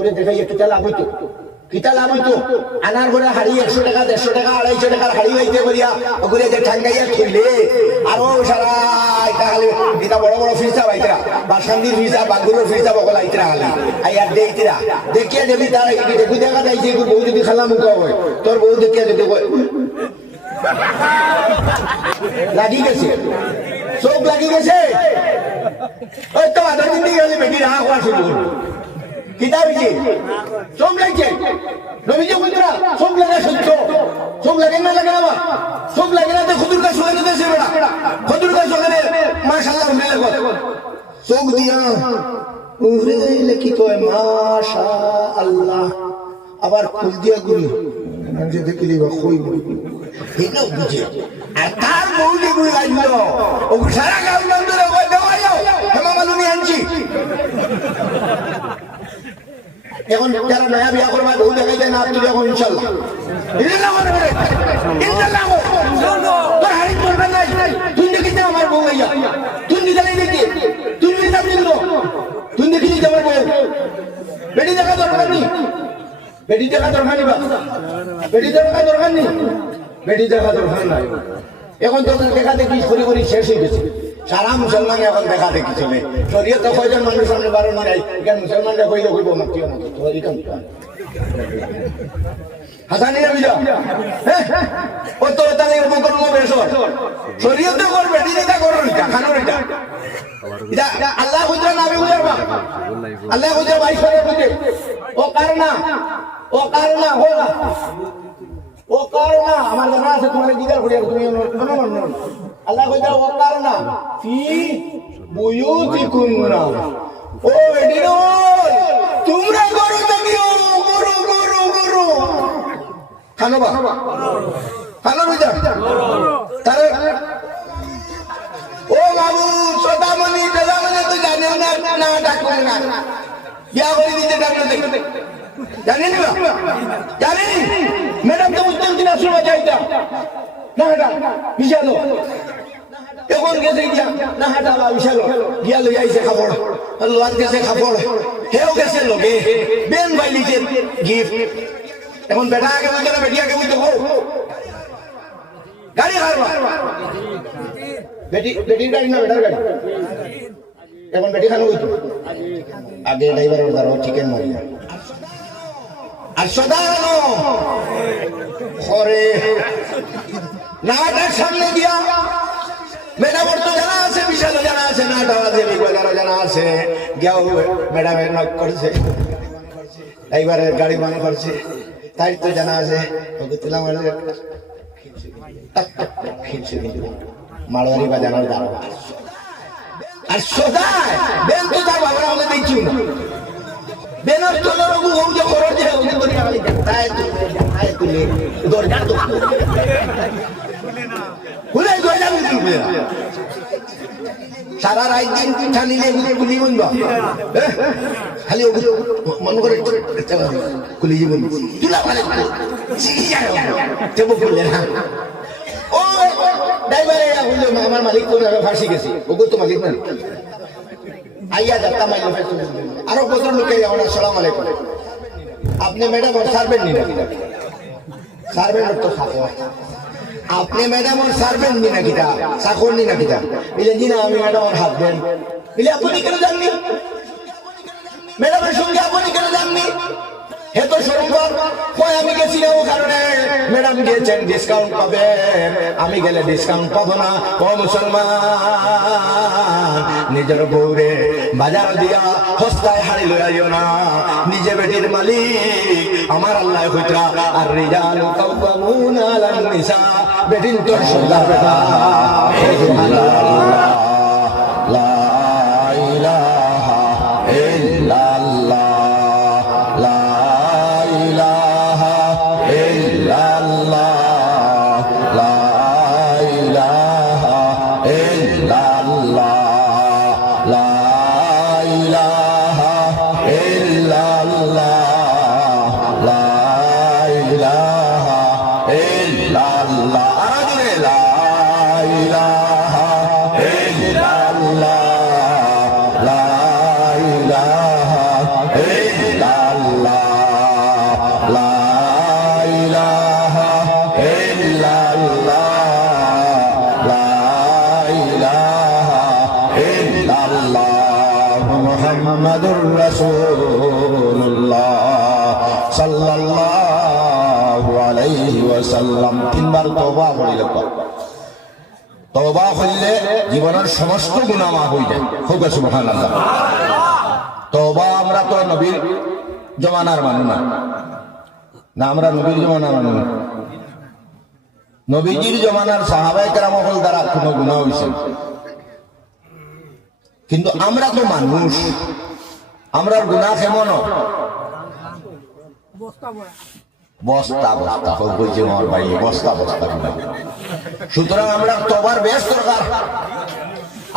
বউরে দেখাই কিতা লাভ হইতো কিতা লাভ হইতো আনার ঘরে হাড়ি 100 টাকা 150 টাকা 250 টাকার হাড়ি হইতে করিয়া ওগুলো যে ঠাঙ্গাইয়া থইলে আরো সারা এটা খালি এটা বড় বড় ফিরসা বাইতরা বাসান্দির ফিরসা বাগুলোর ফিরসা বকল আইতরা খালি আইয়ার দেইতরা দেখিয়া দেবি তার দেখু দেখা যাইছে বউ যদি খালা মুখ হয় তোর বউ দেখিয়া যদি লাগি গেছে চোখ লাগি গেছে ওই তো আধা দিন দিয়ে গেলে বেটি রাহা হওয়া শুরু কিতা হয়েছে চোখ লাগছে রবিজি বন্ধুরা চোখ লাগে সত্য চোখ লাগে না লাগে না চোখ লাগে না তো খুদুর কাজ শুনে নিতেছে বেড়া খুদুর কাজ শুনে মাশাআল্লাহ মিলে চোখ দিয়া উহরে লেখি কয় মাশাআল্লাহ আবার ফুল দিয়া গুলি যে দেখলি বা কইব হেনো বুঝে আর তার বউলি গুলি লাগলো ও সারা গাঁও বন্ধুরা কই দেওয়াইও হেমা মালুনি আনছি এখন যারা নয়া বিয়া করবা বউ দেখাই যায় না তুই এখন ইনশাআল্লাহ ইনশাআল্লাহ তোর হাড়ি করবে না তুই দেখি যে আমার বউ আইয়া তুই নিজাই দেখি তুই নিজাই দিলো তুই দেখি যে আমার বউ বেটি দেখা দরকার নেই বেটি দেখা দরকার নেই বেটি দেখা দরকার নেই বেটি দেখা দরকার নাই এখন তো দেখা দেখি করি করি শেষ হয়ে গেছে সারা মুসলমান এখন দেখা দেখি চলে শরীয়তে কয়জন মানুষ সামনে বারো নাই এখানে মুসলমানরা কইলে কইব মাতিও না তো এখান হাসানি না বিজা ও তো তাহলে এরকম করবো বেশ শরীয়তে কর বেটি দেখা করো এটা খানোর এটা এটা আল্লাহ হুজরা নামে হুজরা আল্লাহ হুজরা ভাই করে বুঝে ও কারণা হোলা ও কারণা আমার জানা আছে তোমার জিগার করিয়া তুমি আল্লাহ কইতা ও কারণা ফি বুয়ুতিকুন্না ও বেডিনো তোমরা করো থাকিও করো খানো বুঝা তারে ও বাবু সদামণি দাদামণি তো জানিও না ডাকো না বিয়া করে দিতে ডাকলো দেখতে জানেন না জানেন ম্যাডাম তো উত্তম দিনা শুরু যাইতা না হাটা বিশালো এখন গেছে গিয়া না হাটা বা বিশালো গিয়া লই আইছে খাবার লোয়ার গেছে খাবার হেও গেছে লগে বেন বাইলিছে গিফট এখন বেটা আগে বলতে না বেটি আগে বলতে হো গাড়ি হারবা বেটির গাড়ি না বেটার গাড়ি এখন বেটি খানো হইতো আগে ড্রাইভারের দ্বারা চিকেন মারিয়া আর সদানো ঘরে নাটার সামনে গিয়া ম্যাডাম তো জানা আছে বিশাল জানা আছে নাটা আছে বিগলারও জানা আছে গিয়াও ম্যাডামের নক করছে ড্রাইভারের গাড়ি মান করছে তাই তো জানা আছে তুলাম মারোয়ারি বাজানোর দ্বারা আর সদায় বেন তো তার বাবার হলে দেখছি না বেনার তোলার ওগু হোক যে খরচ যে ওকে করে খালি তাই তুলে দরজা তো খুলে দরজা তুলবে সারা রাত দিন পিঠা নিলে গুলি বলবা খালি ওগুলো মন করে খুলে জীবন তুলা মানে তেমন করলে না ও ড্রাইভারে আমার মালিক তো ফাঁসি গেছে ওগুলো তো মালিক না আইয়া যাত্রা মাইল আরো কত লোকে আমরা সালাম আলাইকুম আপনি ম্যাডাম और সার্ভেন্ট নি না সার্ভেন্ট তো সাকর আপনি ম্যাডাম और সার্ভেন্ট নি না কিটা সাকর নি না কিটা বলে জি না আমি ম্যাডাম और হাজবেন্ড বলে আপনি কেন জাননি ম্যাডামের সঙ্গে আপনি কেন জাননি হে তো সরকার কই আমি গেছি না ও কারণে ম্যাডাম গেছেন ডিসকাউন্ট পাবেন আমি গেলে ডিসকাউন্ট পাবো না ও মুসলমান নিজের বউরে বাজার দিয়া হস্তায় হাড়ি লই আইও না নিজে বেটির মালিক আমার আল্লাহ কইতা আর রিজালু কাওয়ামুনা আলান নিসা বেটিন তোর সর্দার বেটা সুবহানাল্লাহ লা ইলাহা ইল্লাল্লাহ La সাল্লাল্লাহু আলাইহি ওয়াসাল্লাম তিনবার তওবা করিল। তওবা করলে জীবনের সমস্ত গুনাহ মাফ হয়ে যায়। হোক সুবহানাল্লাহ। তওবা আমরা তো নবীর জমানার মানুষ না, না আমরা নবীর জমানার মানুষ না। নবীজির জমানার সাহাবায়ে কেরাম হল দ্বারা কোনো গুনাহ হইছে, কিন্তু আমরা তো মানুষ, আমরা গুনাহ কেমন বস্তা বস্তা হোক বলছে আমার ভাই, বস্তা বস্তা গুনাহ। সুতরাং আমরা তওবার বেশ দরকার।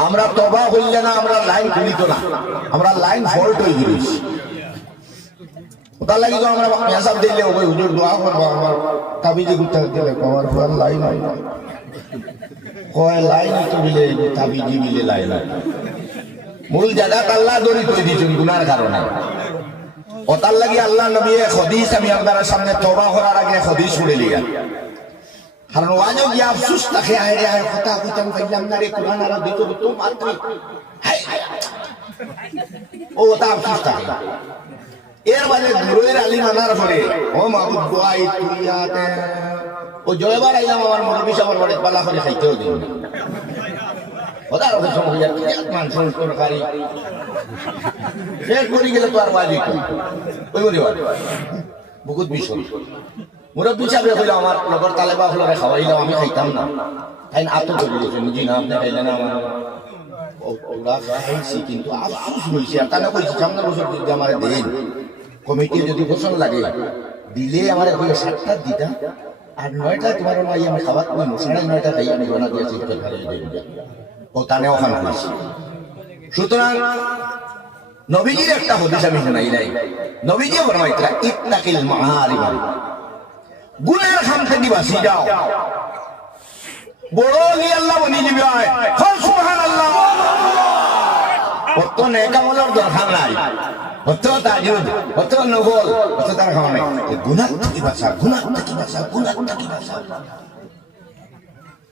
আমরা তওবা হইলে না আমরা লাইন খুলিত না, আমরা লাইন ফল্ট হয়ে গেছি। তার লাগি তো আমরা মেসাব দিলে ওই হুজুর দোয়া করবো আমার তাবিজি গুতা দিলে আমার পুরো লাইন হয় না, কয় লাইন তো মিলে তাবিজি মিলে লাইন হয়। মূল জায়গা আল্লাহ দড়ি তৈরি দিয়েছেন গুনার কারণে। ওতার লাগি আল্লাহ নবী হদিস আমি আপনার সামনে তওবা করার আগে হদিস শুনে লিয়া, কারণ ওয়াজও গিয়ে আফসোস থাকে আয় রে আয় কথা কইতাম পাইলাম না রে, কুরআন আর দিত তো মাত্র ও ওটা আফসোস থাকে। এর বাদে গুরুয়ের আলী মানার পরে ও মাহবুব দোয়াই তুইয়াতে ও জয়বার আইলাম আমার মুরব্বি সাহেবের বাড়ি পালা করে খাইতেও দিন ওটার ওদের সময় মানুষ তরকারি শেষ করে গেলে তো আর বাজি ওই পরিবার বহুত বিষয়। মুরব্বি সাহেব কইলাম আমার লগর তালেবা হলরে খাওয়াইলাম, আমি খাইতাম না, তাই আত করে দিয়েছেন জি না আপনি খাইলেন আমার ওরা খাইছি, কিন্তু আফসোস হয়েছে। আর তাহলে কইছি সামনের বছর যদি আমার দেন কমিটি যদি পছন্দ লাগে দিলে আমার ওই 7টা দিতা আর 9টা তোমার মাই আমি খাবার কই 9:30 খাই আমি বানা দিয়েছি তো ভালো দিই ও তানে ওখানে কইছি। সুতরাং নবীজির একটা হাদিস আমি শুনাই নাই, নবীজি ফরমাইতরা ইত্তাকিল মাহারিম, গুনার খাম থেকে বাঁচি যাও, বড় নি আল্লাহ বনি দিবি হয় সুবহানাল্লাহ। অত নেকামলের দরকার নাই, অত তাজুদ, অত নফল, অত তার খাওয়া নাই, গুনাহ থেকে বাঁচা, গুনাহ থেকে বাঁচা, গুনাহ থেকে বাঁচা।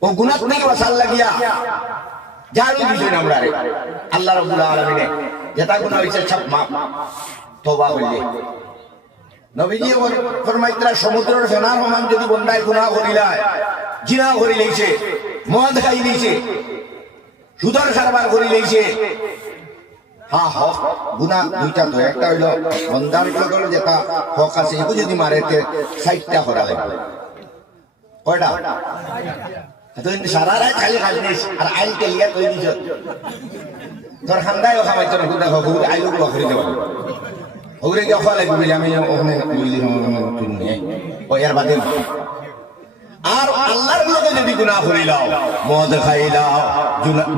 ও গুনাহ থেকে বাঁচার লাগিয়া জারু দিছেন আমরা রে আল্লাহ রাব্বুল আলামিন যেটা গুনাহ হইছে সব মাফ তওবা হইলে। নবীজি ফরমাইতরা সমুদ্রের ফেনার সমান যদি বন্দায় গুনাহ করিলায়, জিনা করি লইছে, মদ খাই লইছে, সুদের কারবার করি লইছে, হ্যাঁ হক গুনাহ দুইটা তো, একটা হইল বন্দার লগর যেটা হক আছে এগু যদি মারেতে 60টা করা লাগবে। কয়টা? তুই সারা রাত খালি খাইছিস আর আইল তেলিয়া কই দিছ তোর খান্দায়ও খামাইতো না, গুনাহ হক আইল গুলো করে দেব ওরে কি খাওয়া লাগবে বলে আমি ওখানে বলি ও এর বাদে। আর আল্লাহর লগে যদি গুনাহ করিলাও, মদ খাইলাও,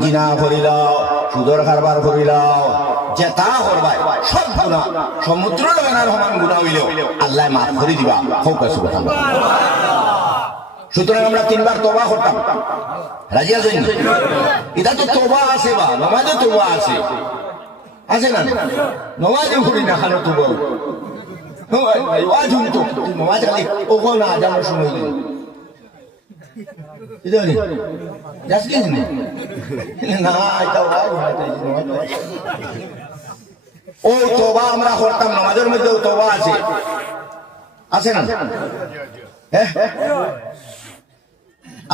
জিনা করিলাও, সুদের কারবার করিলাও, যেটা করবাই সব গুনাহ সমুদ্র লগেনার সমান গুনাহ হইলেও আল্লাহ মাফ করে দিবা। হোক সুবহানাল্লাহ। সুতরাং আমরা 3বার তওবা করতাম, রাজি আছেন? এটা তো তওবা আছে, বা নামাজে তওবা আছে, আছে না? নমাজে করি না খালো তো বল ওয়াজুন তো নমাজ খালি ওখানে না জানার সময় নেই ইদানি যাস কি না এটা ওই তওবা আমরা করতাম, নামাজের মধ্যেও তওবা আছে, আছে না? হ্যাঁ,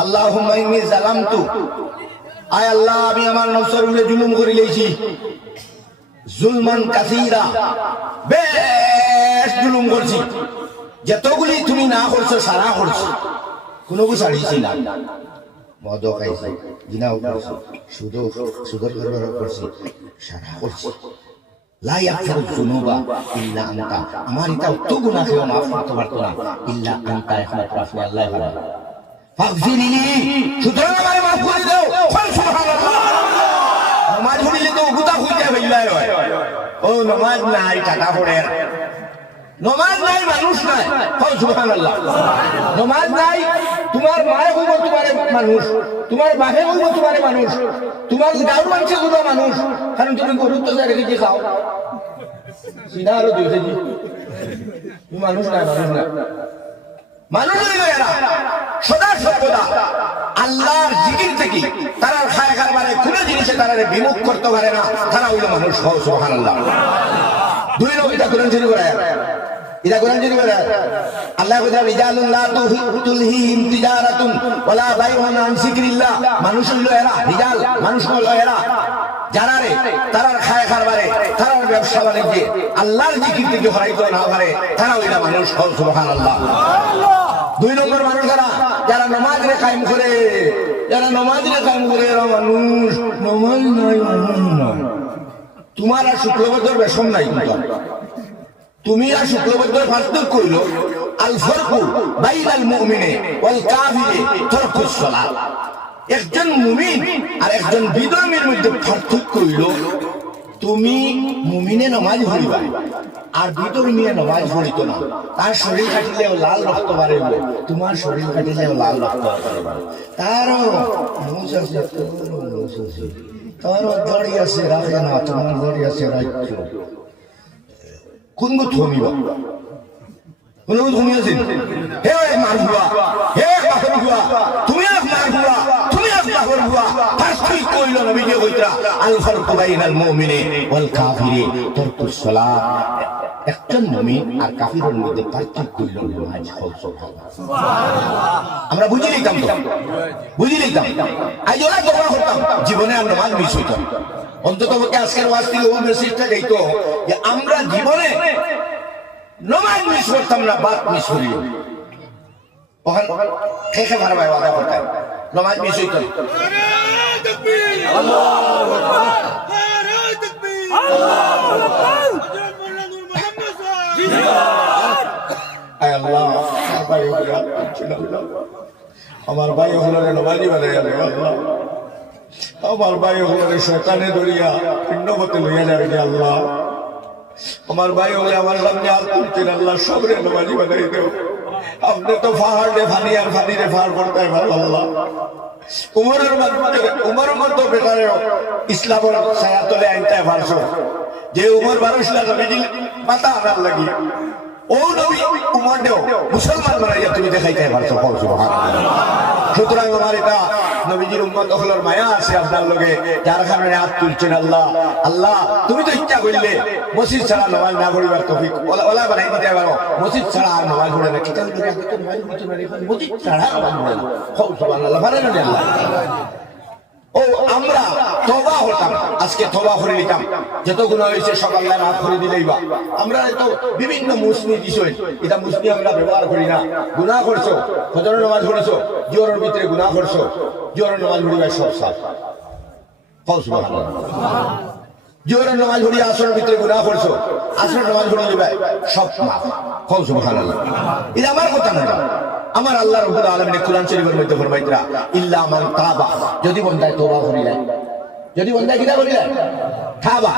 আল্লাহুম্মা ইন্নী যালামতু, আয় আল্লাহ আমি আমার নফসের উপরে জুলুম করে লইছি, জুলমান কাসীরা, বেশ জুলুম করছি, যতগুলি তুমি না করছো সারা করছি, কোনো ছাড়িয়েছি না। মদ খাইছি, জিনাও করছি, সুদের কারবার করছি, সারা করছি। লা ইয়াগফিরু যুনুবা ইল্লা আনতা, আমার এটা অত গুনাহ কেউ মাফ করতে পারতো না, ইল্লা আনতা, একমাত্র আপনি আল্লাহ পারেন। ফাগফিরলি, সুতরাং আমারে মাফ করে দাও। সুবহানাল্লাহ। নামাজ পড়লে তো গুতা খুঁজে ফেললাই হয়, ও নামাজ নাই টাকা পড়ে, নামাজ নাই মানুষ নাই। সুবহানাল্লাহ। নামাজ নাই, তোমার মায়ে হইব তোমারে মানুষ, তোমার বাপে হইব তোমারে মানুষ, তোমার গাঁর মানুষে হইব মানুষ, কারণ তুমি গরুর তো রেখে খাও সিনা আরো 2 কেজি, তুমি মানুষ নাই, মানুষ নাই। মানুষ হইল এরা সদা সর্বদা আল্লাহর জিকির থেকে তারা খায় কারবারে কোনো জিনিসে তারা বিমুখ করতে পারে না, তারা হইল মানুষ। সুবহানাল্লাহ। 2 নবীটা কোরআন শরীফ পড়ায় এটা কোরআন যদি বলে আল্লাহ কইতা রিজালুন লা তুলহিহিম তিজারাতুন ওয়ালা বাইউন আন যিকরিল্লাহ মানুষ হইলো এরা রিজাল মানুষ হইলো এরা যারা রে তারার খায় খারবারে তারার ব্যবসা বাণিজ্যে আল্লাহর জিকির থেকে হরাইতো না পারে তারা হইলা মানুষ হল সুবহানাল্লাহ দুই নম্বর মানুষ যারা নামাজ রে কায়েম করে যারা নামাজ রে কায়েম করে এরা মানুষ নামাজ নাই মানুষ নয় তোমার আর শুক্লবদ্ধর বেশম নাই তুমি আর শুক্লবদ্ধর পার্থক্য কইল আল ফারকু বাইনাল মুমিনে ওয়াল কাফিরে তারকুস সালাত একজন মুমিন আর একজন বিধর্মীর মধ্যে পার্থক্য হইল তুমি মুমিনে নামাজ পড়িবা আর বিধর্মীয় নামাজ পড়িত না তার শরীর কাটিলেও লাল রক্ত বাড়িব তোমার শরীর কাটিলেও লাল রক্ত বাড়িব তারও মুছ আছে তারও জড়ি আছে রাখে না তোমার জড়ি আছে রাখছো কোন গো থমিব কোন গো থমি আছে হে মার বুয়া হে বাপর বুয়া তুমি এক মার বুয়া তুমি এক বাপর বুয়া ফারসি কইল নবীজি কইতা আল ফারকু বাইনাল মুমিনি ওয়াল কাফিরি তারকুস সালাত একজন মুমিন আর কাফিরের মধ্যে পার্থক্য হইল নামাজ সুবহানাল্লাহ আমরা বুঝি নিতাম আজ ওরা দোয়া করতাম জীবনে আর নামাজ মিস হইতো অন্তত আজকের ওয়াজ থেকে ও মেসেজটা দিত যে আমরা জীবনে নামাজ মিস করতাম না বাত মিস করি ওখান খেখে ভাড়া ভাই ওয়াদা করতাম নামাজ মিস হইতো আল্লাহু আকবার নারে তাকবীর আল্লাহু আকবার আয় আল্লাহ আমার ভাই হলো নামাজি বানাই আল্লাহ আমার ভাই হলো শয়তানে ধরিয়া পিণ্ডপথে লইয়া যাবে আল্লাহ আমার ভাই হলে আমার সামনে আর তুলছেন আল্লাহ সবরে নামাজি বানাই দেও আপনি তো ফাহাড়ে ফানি আর ফানিরে ফাড় করতে ভালো আল্লাহ উমরের মতো বেটারে ইসলামের ছায়া তলে আনতে পারছো যে উমর বারোশলা নবীজি মাথা আনার লাগি ও নবী উমর দেও মুসলমান বানাইয়া তুমি দেখাইতে পারছো সুতরাং আমার এটা নবীজির উম্মত হলোর মায়া আছে আপনার লগে যার কারণে হাত তুলছেন আল্লাহ আল্লাহ তুমি তো ইচ্ছা করলে মসজিদ ছাড়া নামাজ না পড়িবার তৌফিক ওলা বানাই দিতে পারো মসজিদ ছাড়া আর নামাজ পড়ে না কিতাব মসজিদ ছাড়া নামাজ পড়ে না সুবহানাল্লাহ পারে না আল্লাহ ও আমরা তওবা হতাম আজকে তওবা করে নিতাম যত গুনাহ হয়েছে সব আল্লাহ মাফ করে দিলেই বা আমরা তো বিভিন্ন মুসলিম বিষয় এটা মুসলিম আমরা ব্যবহার করি না গুনাহ করছো ফজরের নামাজ পড়েছো জোহরের ভিতরে গুনাহ করছো জোহরের নামাজ পড়িবা সব সাফ সুবহানাল্লাহ জোহরের নামাজ পড়িয়া আসরের ভিতরে গুনাহ করছো আসরের নামাজ পড়িবা সব মাফ সুবহানাল্লাহ এটা আমার কথা না আমার আল্লাহ রাব্বুল আলামিন কুরআন শরীফের মধ্যে ফরমাইতরা ইল্লা মান তাবা যদি বান্দা তওবা করিলা যদি বান্দা কিনা করিলা তাবা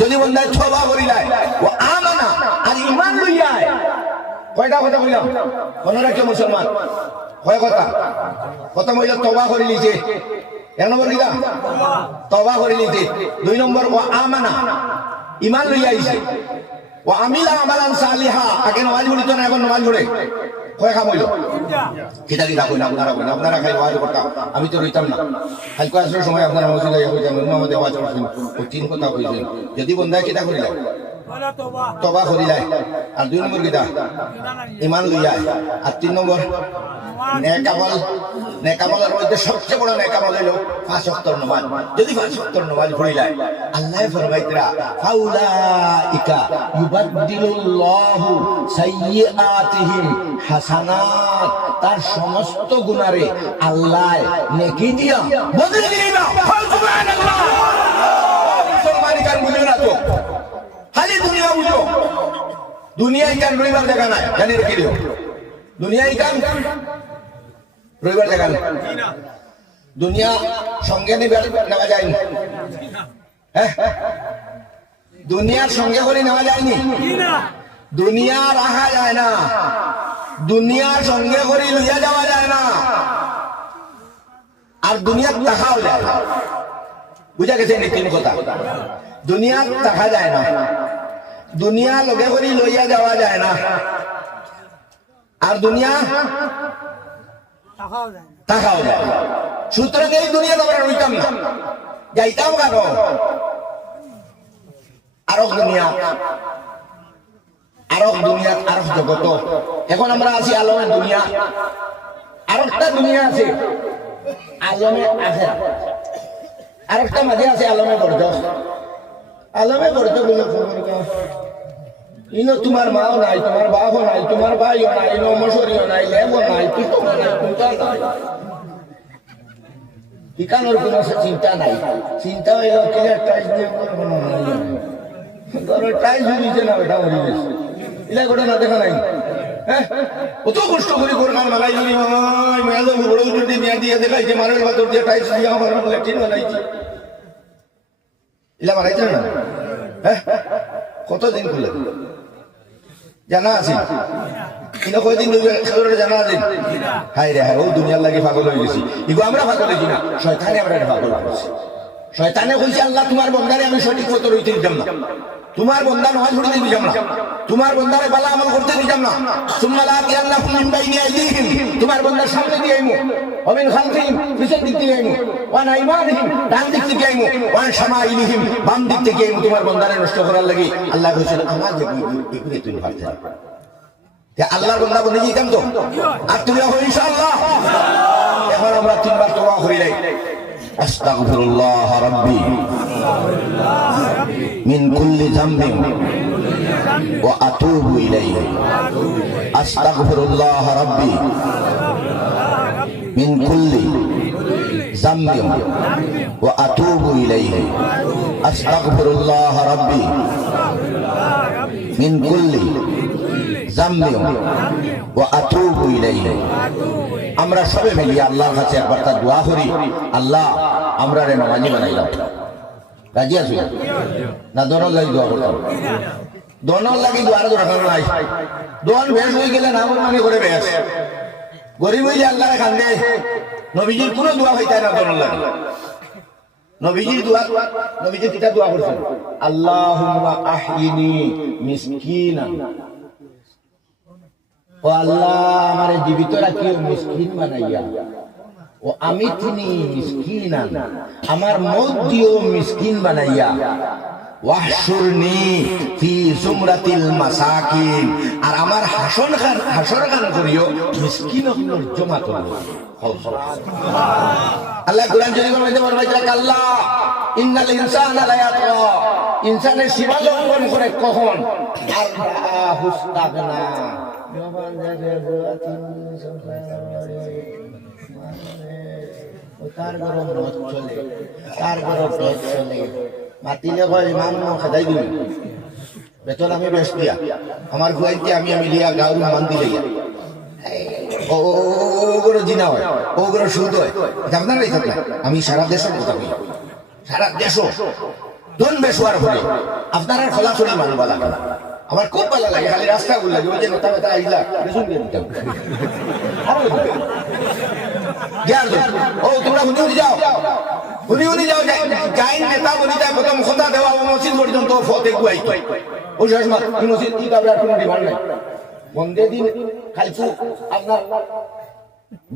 যদি বান্দা তওবা করিলা ওয়া আমানা আর ঈমান লইয়া কয়টা কথা কইলাম মনে রাখো মুসলমান কয় কথা প্রথম হইল তওবা করিলিছে এক নম্বর কিটা তওবা করিলিছে দুই নম্বর ওয়া আমানা ঈমান লইয়া আইছে ওয়া আমিলা আমালান সালিহা আগে নামাজ পড়িতো না এখন নামাজ পড়ে কয় কাম হইল কিটা কিটা কইলাম আপনারা খাই ওয়াজ করতাম আমি তো রইতাম না কাল কয়েকটার সময় আপনারা মসজিদে কইতাম আমাদের ওয়াজ করছেন ওই তিন কথা কইছেন যদি বন্ধা কিটা করিলা তওবা করিলা আর দুই নম্বর কিটা ঈমান লইয়া আর তিন নম্বর নেকামলের মধ্যে সবচেয়ে বড় নেকামল হলো 5 ওয়াক্ত নামাজ যদি 5 ওয়াক্ত নামাজ পড়িলা আল্লাহ ফরমাইতরা ফাউলাইকা ইউবাদদিলুল্লাহু সাইয়্যাতিহিম হাসানাত তার সমস্ত গুনারে আল্লাহ নেকি দিয়া বদলে দিবা সুবহানাল্লাহ মুসলমান কার বুঝো না তো খালি দুনিয়া বুঝো দুনিয়ায় কার রইবার দেখা নাই জানি রেখে দিও দুনিয়ায় কার রইবার দেখা নাই দুনিয়া সঙ্গে নেওয়া যায়নি হ্যাঁ দুনিয়ার সঙ্গে করে নেওয়া যায়নি দুনিয়া রাখা যায় না দুনিয়ার সঙ্গে করে লইয়া যাওয়া যায় না আর দুনিয়ার দেখাও যায় না বুঝা গেছে তিন কথা দুনিয়ার দেখা যায় না দুনিয়া লগে করে লইয়া যাওয়া যায় না আর দুনিয়া দেখাও যায় সুতরাং এই দুনিয়া আমরা রইতাম না যাইতাম কেন আরব দুনিয়া জগত এখন আমরা আছি আলমের দুনিয়া আর একটা দুনিয়া আছে আলমে আখেরা আর একটা মাঝে আছে আলমে বরজখ আলমে বরজখ বলে ইনো তোমার মাও নাই তোমার বাপও নাই তোমার ভাইও নাই ইনো মশরিও নাই লেবও নাই পিতো নাই কুটা নাই ঠিকানোর কোনো চিন্তা নাই চিন্তা হইল ক্লিয়ার টাইস দিয়ে ধরো টাইস দিয়েছে না ওটা মরি গেছে ইলা গোটা না দেখা নাই হ্যাঁ কত কষ্ট করে কোরআন মালাই যদি মেয়াদ বড় উঠে মেয়াদ দিয়ে দেখাইছে মারের বাতর দিয়ে টাইস দিয়ে আমার ল্যাট্রিন বানাইছে ইলা বানাইছে না হ্যাঁ কতদিন খুলে জানা আছে কিন্তু কয়দিন জানা আছে হাই রে হাই ও দুনিয়ার লাগে পাগল হয়ে গেছি এগুলো আমরা পাগল হয়েছি না শয়তানে আমরা পাগল হয়েছি শয়তানে কইছে আল্লাহ তোমার বন্দারে আমি সঠিক পথে রইতে দিতাম না তোমার বন্দা নয় ছড়িয়ে দিতাম না তোমার বন্দারে বালা আমল করতে দিতাম না সুম্মালা কিয়াল্লাহ মিন বাইনি আইদিহিম তোমার বন্দার সামনে দিয়ে আইমু ওমিন খালফিহিম পিছন দিক থেকে আইমু ওয়ান আইমানিহিম ডান দিক থেকে আইমু ওয়ান শামাইলিহিম বাম দিক থেকে আইমু তোমার বন্দারে নষ্ট করার লাগি আল্লাহ কইছেন আমার যে এগুলো তুমি পারতে না আল্লাহর বন্দা বলে দিতাম তো আর তুমি হবে ইনশাআল্লাহ এখন আমরা তিনবার তওবা করি নাই আস্তাগফিরুল্লাহ রাব্বি মিন কুল্লি যামবিন ওয়া আতুবু ইলাইহি আস্তাগফিরুল্লাহ রাব্বি মিন কুল্লি যামবিন ওয়া আতুবু ইলাইহি আস্তাগফিরুল্লাহ রাব্বি মিন কুল্লি যামবিন ওয়া আতুবু ইলাইহি আমরা সবে মিলিয়ে আল্লাহর কাছে একবার তার দোয়া করি আল্লাহ আমরা রে নামাজি বানাইলাম রাজি আছি না দোনোর লাগি দোয়া করতাম দোনোর লাগি দোয়ার দরকার নাই দোয়ার বেশ হয়ে গেলে না মানে করে বেশ গরিব হইলে আল্লাহরে কান্দে নবীজির কোনো দোয়া হইতায় না দোনোর লাগি নবীজির দোয়া নবীজি কিতা দোয়া করছেন আল্লাহুম্মা আহইনি মিসকিনান ও আল্লাহ আমারে জীবিত রাখিও মিসকিন বানাইয়া ও আমি তিনি মিসকিনান আমার মউত দিও মিসকিন বানাইয়া ওয়াহশুরনি ফি জুমরাতিল মাসাকিন আর আমার হাসর খান করিও মিসকিনগুলোর জমা করিও আল্লাহ কোরআন শরীফের মধ্যে ফরমাইছে আল্লাহ ইন্নাল ইনসানা লা ইয়াতগা ইনসানের সীমা লঙ্ঘন করে কখন আর হুস্তাগনা তার গরম রথ চলে তার গরম রথ চলে মাতিলে কয় ইমাম খেদাই দিবি বেতন আমি বেশ দিয়া আমার খুয়াইতে আমি দিয়া গাউর মান দিলে ওগুলো জিনা হয় ওগুলো সুদ হয় আপনারা এই থাকলে আমি সারা দেশের কথা বলি সারা দেশ দন বেশোয়ার হলে আপনারা খোলাখুলি মানবা লাগে আমার খুব ভালো লাগে খালি রাস্তাগুলো লাগে ওই যে নেতা নেতা আইলা রেশন দিয়ে দিতাম ও তোমরা হুনি যাও হুনি যাও যাই নেতা বলি তাই প্রথম খোদা দেওয়া ও মসজিদ পর্যন্ত ফতে গুয়াই ও শাসমা মসজিদ কি কাবরার কোনো ডিমান্ড নাই বন্দে দিন খালফু আপনার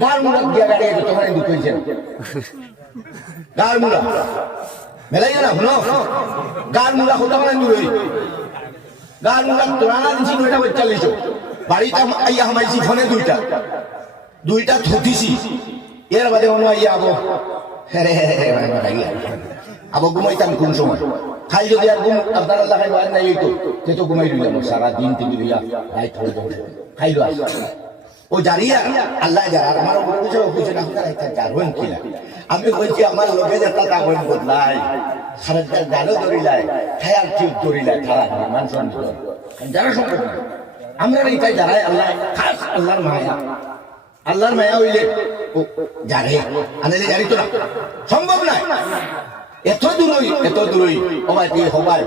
গার মুড়া দিয়া গাড়ি আছে তোমার দুঃখ হয়েছে গার মুড়া মেলাই না শুনো গার মুড়া খোদা মানে দূর গার মুড়া তোরানা দিছি 9:42 বাড়িতে আইয়া হামাইছি ফোনে দুইটা থুতিছি এর বাদে অন্য আইয়া আবো আবো ঘুমাইতাম কোন সময় খাই যদি আর ঘুম আপনার আল্লাহ খাই বাইরে নাই তো তো ঘুমাই দিলাম সারা দিন থেকে দিয়া রাত হয়ে যাবে খাইলো ও জারিয়া আল্লাহ যার আমার বুঝে না যার হইন কিনা আমি বলছি আমার লোকে যেটা তা হইন বদলাই সারা জানো ধরিলাই খায়াল ঠিক ধরিলাই খারাপ মানুষ যারা সম্পর্ক আমরা এইটাই যারাই আল্লাহ খাস আল্লাহর মায়া হইলে জানে আনালে জানি তো না সম্ভব নয় এত দূরই হবাই কি হবাই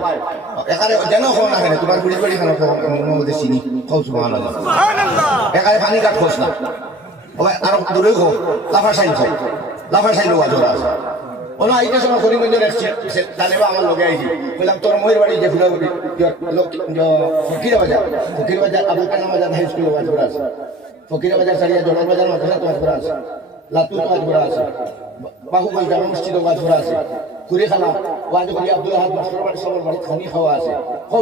এখানে যেন হো না কেন তোমার গুড়ি বাড়ি খানা মধ্যে চিনি খাও সুবহানাল্লাহ এখানে পানি কাট খোঁজ না হবাই আরো দূরে হো লাফা সাইল ওয়াজরা আছে ওনা আইতে সময় করিমগঞ্জ এসছে তাহলে আমার লগে আইছি বললাম তোর ময়ের বাড়ি যে ফুলা ফকির বাজার আবুল কালাম বাজার হাই স্কুল ওয়াজরা আছে ফকির বাজার সারিয়া জলার বাজার মাদ্রাসা তো ওয়াজরা আছে লাতুর কাজ করা আছে, বাহুবাই জামা মসজিদও কাজ করা আছে, কুড়িখালা ওয়াজ করি আব্দুল আহাদ মাস্টার বাড়ি সবার বাড়ি খানি খাওয়া আছে।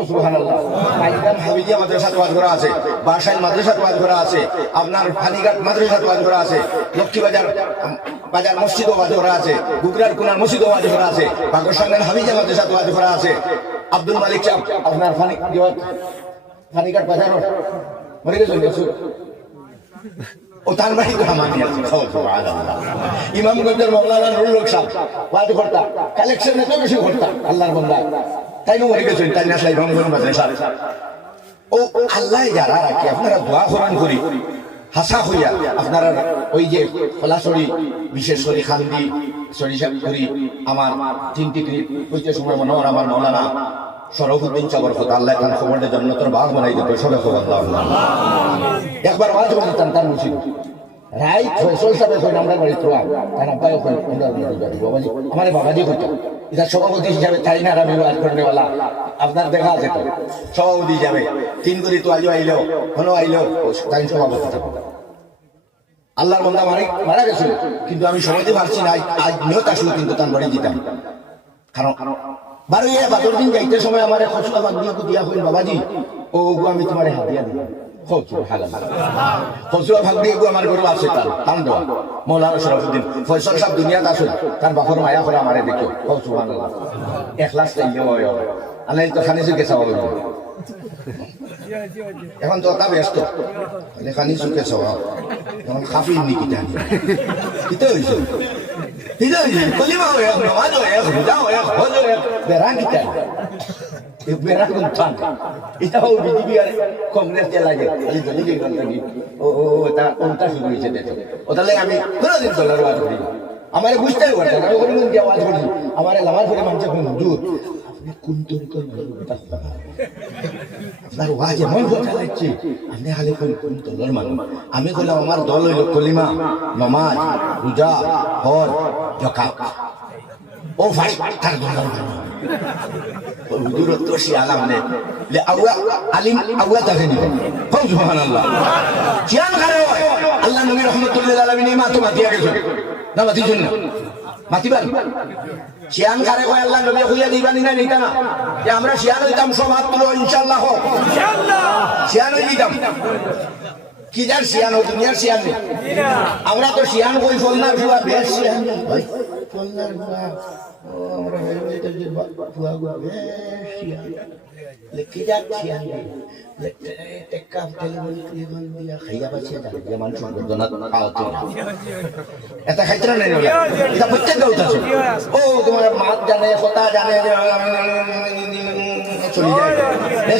সুবহানাল্লাহ। মাইদান হাবিজিয়া মাদ্রাসাত ওয়াজ করা আছে, বাসাইল মাদ্রাসাত ওয়াজ করা আছে, আপনার ফানিঘাট মাদ্রাসাত ওয়াজ করা আছে, লক্ষ্মীবাজার বাজার মসজিদও ওয়াজ করা আছে, গুগরার কোনার মসজিদও ওয়াজ করা আছে, পাকিস্তানের হাবিজিয়া মাদ্রাসাত ওয়াজ করা আছে। আব্দুল মালিক সাহেব আপনার ফানিঘাট বাজারও মরে গেছে ও তার বাড়ি তো আমার ইমামগঞ্জের মৌলানা নুরুল হক সাহেব ওয়াজ করতা, কালেকশন এত বেশি করতা আল্লাহর বান্দা, তাই না মরে গেছেন, তাই না আসলে ইমামগঞ্জ মাদ্রাসা। ও আল্লাহ যারা রাখি আপনারা দোয়া করেন করি হাসা হইয়া আপনারা ওই যে খোলাসরি বিশেষ করে খান্দি সরিষাব করি আমার তিনটি হইতে সময় মনে হয় আমার মৌলানা শরফুদ্দিন চাবর কথা আল্লাহ খান খবরের জন্য তোর বাঘ বানাই দিত সবে খবর একবার ওয়াজ করতাম তার মুসিদ রাই ফসল সাহেব এখন আমরা বাড়ি তো তার আব্বাই ওখানে বাবাজি আমার বাবাজি করতো এটা সভাপতি হিসাবে তাই না আমি ওয়াজ করনেওয়ালা আপনার দেখা আছে তো সভাপতি হিসাবে তিন করি তো আজও আইলো হলো আইলো তাই সভাপতি আল্লাহর বান্দা মারা গেছিল কিন্তু আমি সমাজে পারছি না আজ নিয়ত আসলো কিন্তু তার বাড়ি দিতাম কারণ বারো বাদর দিন যাইতে সময় আমার খসুয়া বাদ দিয়া হইল বাবাজি ও আমি তোমার হাত দিয়া দিই খসুয়া ভাগ দিয়ে আমার গরু আছে তার টান দেওয়া মৌলানা শরফুদ্দিন ফয়সল সাহেব দুনিয়াতে আসুন তার বাপর মায়া করে আমারে দেখো সুবহানাল্লাহ এখলাস চাইলে আল্লাহ তো খানি সুখে চাওয়া এখন তো তা ব্যস্ত খানি সুখে চাওয়া এখন খাফি নিকি জানি কিতে হইছে কলিমা হয়ে নামাজ হয়ে রোজা হয়ে হজ হয়ে বেড়া কিতা বেড়া কোন টান এটাও বিজেপি আর কংগ্রেস চালায় এই দলিল গন্তব্য তা কোনটা শুরু হয়েছে দেখো ওটালে আমি কোনদিন দলের ওয়াজ করি আমারে বুঝতেই পারছে না আমি কোনদিন যে ওয়াজ করি আমারে নামাজ পড়ে মানুষ কোন হুজুর আপনি কোন তরিকার আপনার ওয়াজ এমন কথা লাগছে আপনি খালি কোন দলের মানুষ আমি বললাম আমার দল হইল কলিমা নমাজ রোজা হজ যাকাত ও ভাই তার দলের মানুষ হুজুর তো শিয়ালাম নে লে আউয়া আলিম আউয়া তাকে নিবে সুবহানাল্লাহ জিয়ান করে আল্লাহ নবী রাহমাতুল্লাহ আলাইহি মা তো মাতিয়া গেছে না মাতিছেন না মাতিবার শিয়ান করে কয় আল্লাহ নবী কইয়া দিবানি না নিতা না যে আমরা শিয়ান হইতাম সব হাত তুলো ইনশাআল্লাহ ইনশাআল্লাহ শিয়ান হই দিতাম কি যার শিয়ান ও দুনিয়ার শিয়ান নেই আমরা তো শিয়ান কই ফলনার ফুয়া বেশ শিয়ান ভাই ফলনার ফুয়া ও আমরা হইতে যে ফুয়া গুয়া বেশ শিয়ান লেকি যার শিয়ান টেক্কা টেলিফোন ক্লিয়ার দিয়া খাইয়া বাঁচিয়ে যায় যে মানুষ গদনাত খাওয়াতে এটা খাইতরা নাই বলে এটা প্রত্যেক গাউতা আছে ও তোমার মাত জানে কথা জানে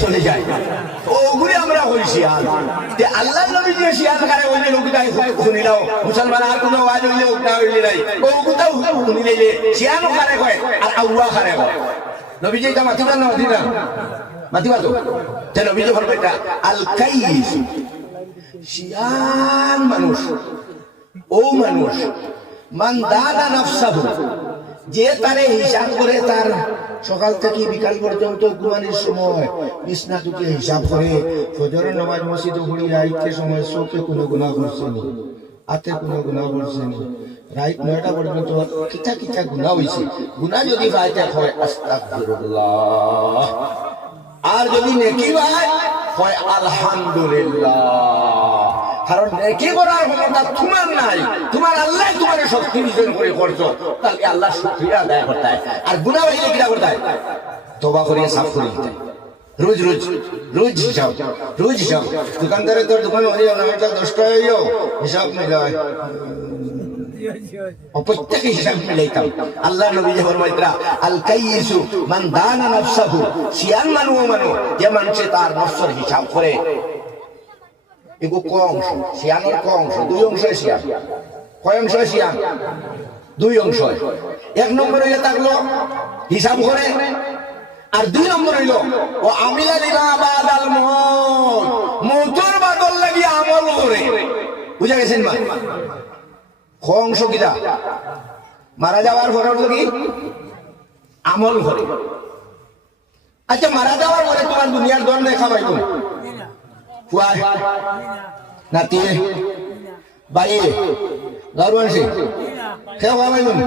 চলে যায় ও ঘুরে আমরা হই শিয়াল তে আল্লাহ নবী যে শিয়াল করে ওই লোকটাই শুনিলাও মুসলমান আর কোনো আওয়াজ হইলে ওটা হইলে নাই ও কোথাও শুনিলে যে শিয়াল করে কয় আর আউয়া করে কয় নবী যে এটা মাতিবা না দিনা মাতিবা তো তে নবী যে বলবে এটা আল কাইস শিয়াল মানুষ ও মানুষ মান দানা নফসাহু যে তারে হিসাব করে তার সকাল থেকে বিকাল পর্যন্ত ঘুমানোর সময় বিছনা টুকে হিসাব করে ফজরের নামাজ মসজিদে পড়ি আইতে সময় চোখে কোনো গুনাহ করছে না হাতে কোনো গুনাহ করছে না রাত 9টা পর্যন্ত কিতা কিতা গুনাহ হইছে গুনাহ যদি পাইতে হয় আস্তাগফিরুল্লাহ আর যদি নেকি পায় হয় আলহামদুলিল্লাহ কারণ নেকি করার ক্ষমতা তোমার নাই তোমার আল্লাহ তোমার শক্তি নির্জন করে করছো তাহলে আল্লাহ শুকরিয়া আদায় করতে হয় আর গুনাহ হইলে কি করতে হয় তওবা করিয়া সাফ করে দিতে রোজ রোজ রোজ হিসাব দোকানদারে তোর দোকান হয়ে যাও না এটা 10 টাকা হইও হিসাব মিলাই প্রত্যেক হিসাব মিলাইতাম আল্লাহ নবী যে ফরমাইতরা আল কাইয়িসু মান দানা নফসাহু শিয়ান মানু যে মানুষে তার নফসের হিসাব করে এগো কম শিয়ানের কম দুই অংশ শিয়ান কয় অংশ শিয়ান দুই অংশ এক নম্বর হইলে থাকলো হিসাব করে আর দুই নম্বর হইল ও আমিলা লিমা বাদাল মউত মউতের বাদল লাগি আমল করে বুঝা গেছেন মা অংশ কিটা মারা যাওয়ার পর কি আমল করে আচ্ছা মারা যাওয়ার পরে তোমার দুনিয়ার দন দেখা পাইব ফুয়া নাতি বাইরে গারবানসি কেউ আমাইবুন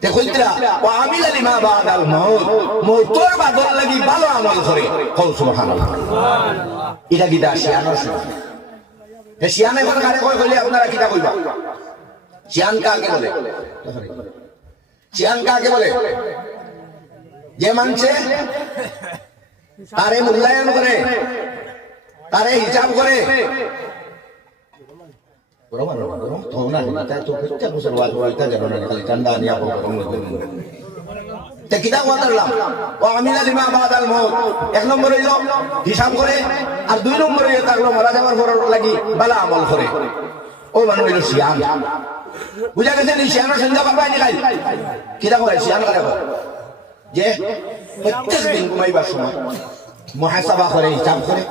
তে কইতরা ও আমিল লিমা বাদাল মাউত মওতর বাদল লাগি ভালো আমল করে কও সুবহানাল্লাহ এটা কি দা শিয়ানোর সময় হে শিয়ানে কোন কারে কই কইলে আপনারা কিটা কইবা শিয়ান কাকে বলে শিয়ান কাকে বলে যে মানছে তারে মূল্যায়ন করে তারে হিসাব করে এক নম্বর হইল হিসাব করে আর দুই নম্বর হইল তার মারা যাওয়ার পর লাগি বালা আমল করে ও মানুষ হইল শিয়ান বুঝা গেছে শিয়ানোর সন্ধ্যা পাবা কিরা করে শিয়ান কারা করে যে প্রত্যেক দিন ঘুমাইবার সময় মুহাসাবা করে হিসাব করে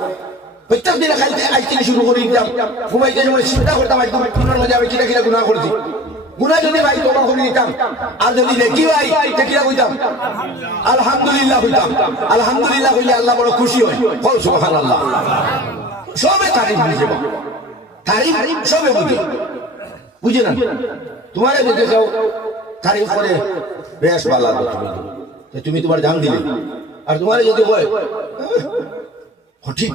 প্রত্যেক দিন খাইতে আইতে শুরু করে দিতাম ঘুমাইতে সময় চিন্তা করতাম আজ তোমার কিনার মধ্যে আমি কিরা কিরা গুনাহ করেছি গুনাহ যদি ভাই তোবা করে দিতাম আর যদি দেখি ভাই তে কিরা কইতাম আলহামদুলিল্লাহ কইতাম আলহামদুলিল্লাহ কইলে আল্লাহ বড় খুশি হয় কও সুবহানাল্লাহ সবে তারিফ বুঝে তারিফ সবে বুঝে না তোমারে যদি যাও তারিফ করে বেশ ভালো তুমি তোমার জান দিলে আর তোমার যদি হয় ঠিক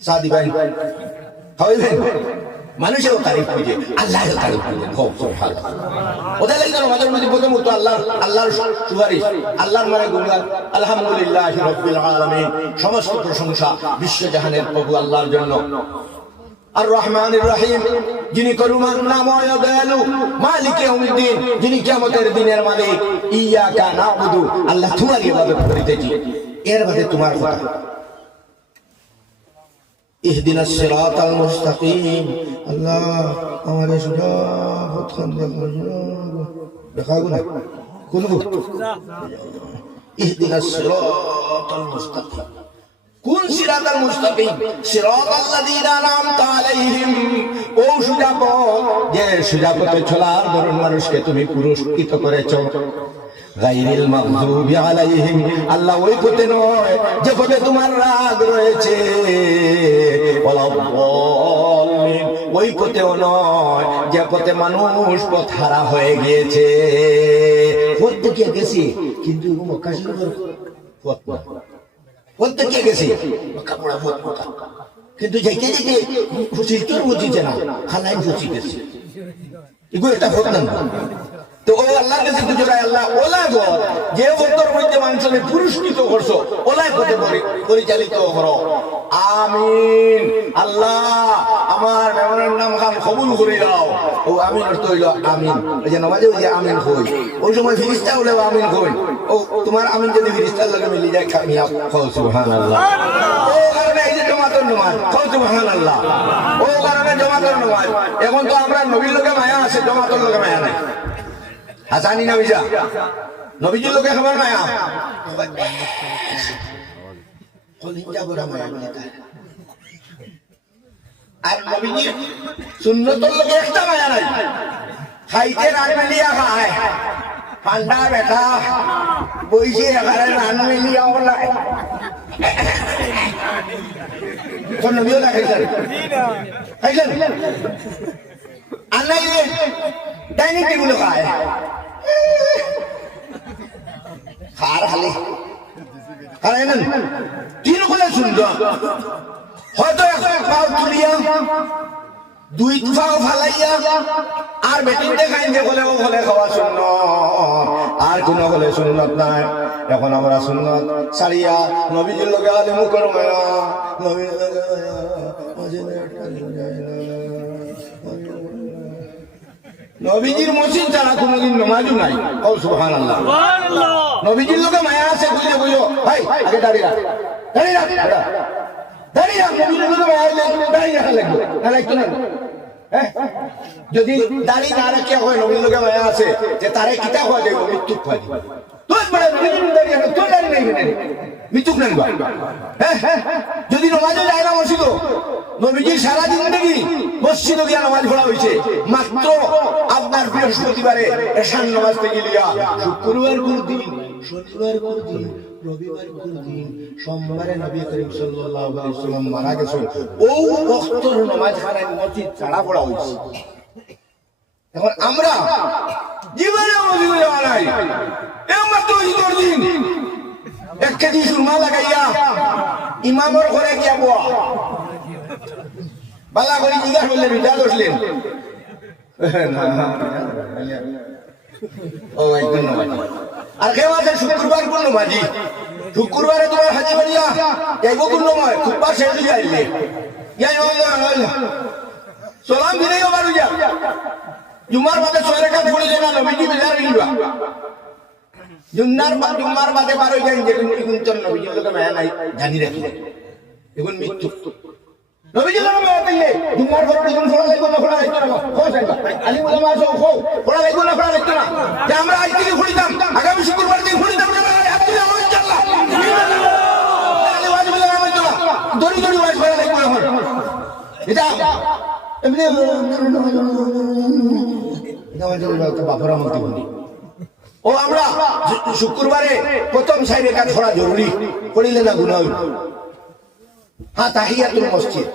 সাদি ভাই খাওয়াইবেন মানুষেরও তারিফ বুঝে আল্লাহর তারিফ বুঝে খুব সুবহানাল্লাহ ওদের লাগি না মাঝে মাঝে বলতে মতো আল্লাহর সুপারিশ আল্লাহর মানে গুণগান আলহামদুলিল্লাহি রাব্বিল আলামিন সমস্ত প্রশংসা বিশ্বজাহানের প্রভু আল্লাহর জন্য আর রহমানির রহিম যিনি করুণাময় দয়ালু মালিক ইয়াউমিদ্দিন যিনি কিয়ামতের দিনের মালিক ইয়াকা নাবুদু আল্লাহ তোমার ইবাদত করিতেছি এর বাদে তোমার কথা ইহদিনাস সিরাতাল মুস্তাকিম আল্লাহ আমারে সুরাত খান দেখাবো না কোন ইহদিনাস সিরাতাল মুস্তাকিম কোন সিরাতাল মুস্তাকিম সিরাতাল্লাযীনা আনআমতা আলাইহিম ও সুজাপথ যে সুজাপথে চলার দরুন মানুষকে তুমি পুরস্কৃত করেছো গায়রিল মাগদুবি আলাইহিম আল্লাহ ওই পথে নয় যে পথে তোমার রাগ রয়েছে ওয়ালাদ-দাল্লিন ওই পথেও নয় যে পথে মানুষ পথহারা হয়ে গিয়েছে পথ দেখিয়ে গেছি কিন্তু মক্কা শরীফের পথ না প্রত্যেকে গেছে কাপড়া পথ মক্কা কিন্তু যাইতে যাইতে খুশি তোর বুঝিছে না খালাই বুঝি গেছে এগুলো এটা পথ না তো ও আল্লাহর কাছে গুজরায় আল্লাহ ওলা গো যে বছর মধ্যে মানুষকে পুরস্কৃত করছো ওলাই পথে পরিচালিত করো আমিন আল্লাহ আমার মেমনের নাম খান কবুল করে দাও ও আমিন অর্থ হইল আমিন ওই যে নামাজে ওই যে আমিন কই ওই সময় ফেরেশতা হলেও আমিন কই ও তোমার আমিন যদি ফেরেশতার লগে মিলে যায় কামিয়াব কও সুবহানাল্লাহ ও কারণে এই যে জমাতের নামাজ কও সুবহানাল্লাহ ও কারণে জমাতের নামাজ এখন তো আমরা নবীর লগে মায়া আছে জমাতের লগে মায়া নাই হাসানি না বিজা নবীজির লোকে খবর মায়া কলিজা বড় মায়া আর নবীজি সুন্নতের লোকে একটা মায়া নাই খাইতে রান মিলিয়া খায় ঠান্ডা বেটা বইছে এখানে রান মিলিয়া ওলাই কোন নবীও না খাইছেন খাইছেন আল্লাহ ডাইনিং টেবিল খায় খার হালে খায় না তিন কোলে সুন্দর হয়তো এক পাও তুলিয়া দুই পাও ফালাইয়া আর বেটিতে খাইতে বলে ও বলে খাওয়া শূন্য আর কোন বলে সুন্নত নাই এখন আমরা সুন্নত সারিয়া নবীজির লগে আলে মুখ করো মেরা নবীর নবীজির মসজিদ ছাড়া কোনদিন নামাজও নাই ও সুবহানাল্লাহ সুবহানাল্লাহ নবীজির লোকে মায়া আছে বুঝলে বুঝো ভাই আগে দাঁড়িয়ে রাখ দাঁড়িয়ে রাখ দাঁড়িয়ে রাখ নবীজির লোকে মায়া লাগবে দাঁড়িয়ে রাখা লাগবে না লাগতো না যদি দাঁড়িয়ে না রাখে হয় নবীর লোকে মায়া আছে যে তারে কিতা হওয়া যাবে মৃত্যু খাওয়া যাবে তোর বড় নবীজির দাঁড়িয়ে রাখ তোর দাঁড়িয়ে নেই মৃত্যু নাই যদি নামাজে যায় না মসজিদ নবীজি সারা জিন্দেগি মসজিদে গিয়ে নামাজ পড়া হয়েছে মাত্র আপনার বৃহস্পতিবারে এশার নামাজ থেকে লিয়া শুক্রবার কোন দিন শনিবার কোন দিন রবিবার কোন দিন সোমবারে নবী করিম সাল্লাল্লাহু আলাইহি ওয়াসাল্লাম মারা গেছেন ও ওয়াক্তের নামাজ খানায় মসজিদ ছাড়া পড়া হইছে এখন আমরা জীবনে মসজিদ যাওয়া নাই মাত্র ঈদের দিন 1 কেজি সুরমা লাগাইয়া ইমামের ঘরে গিয়া বয়া বালা করে জিজ্ঞাসা করলেন বিটা দোষলেন ও ভাই ধন্যবাদ আর কেউ আছে শুক্রবার কোন মাঝি শুক্রবারে তোমার হাজি বাড়িয়া যাইব কোন নয় খুববার শেষ হয়ে যাইলে সালাম দিলেই আমার যা জুমার বাদে 6 টাকা পড়ে যায় না নবীজি বেজার নিবা জুমার বাদে 12 যায় যে কোন চন নবীজি লোকে মায়া নাই জানি রাখি এখন মৃত্যু নবীজি লোকে মায়া পাইলে জুমার পরে যখন পড়া লাগবে না পড়া লাগবে না কো সাইবা আলী উলামা আছে কো পড়া লাগবে না পড়া লাগবে না যে আমরা আজ থেকে পড়িতাম আগামী শুক্রবার দিন পড়িতাম না আব্দুল্লাহ ইনশাআল্লাহ আলী ওয়াজিব লাগাই তো দড়ি দড়ি ওয়াজ পড়া লাগবে না এটা এমনি বাপরা মন্ত্রী বলি ও আমরা শুক্রবারে প্রথম সাইড কাজ করা জরুরি পড়িলে না গুনাহ হ্যাঁ তাহিয়াতুল মসজিদ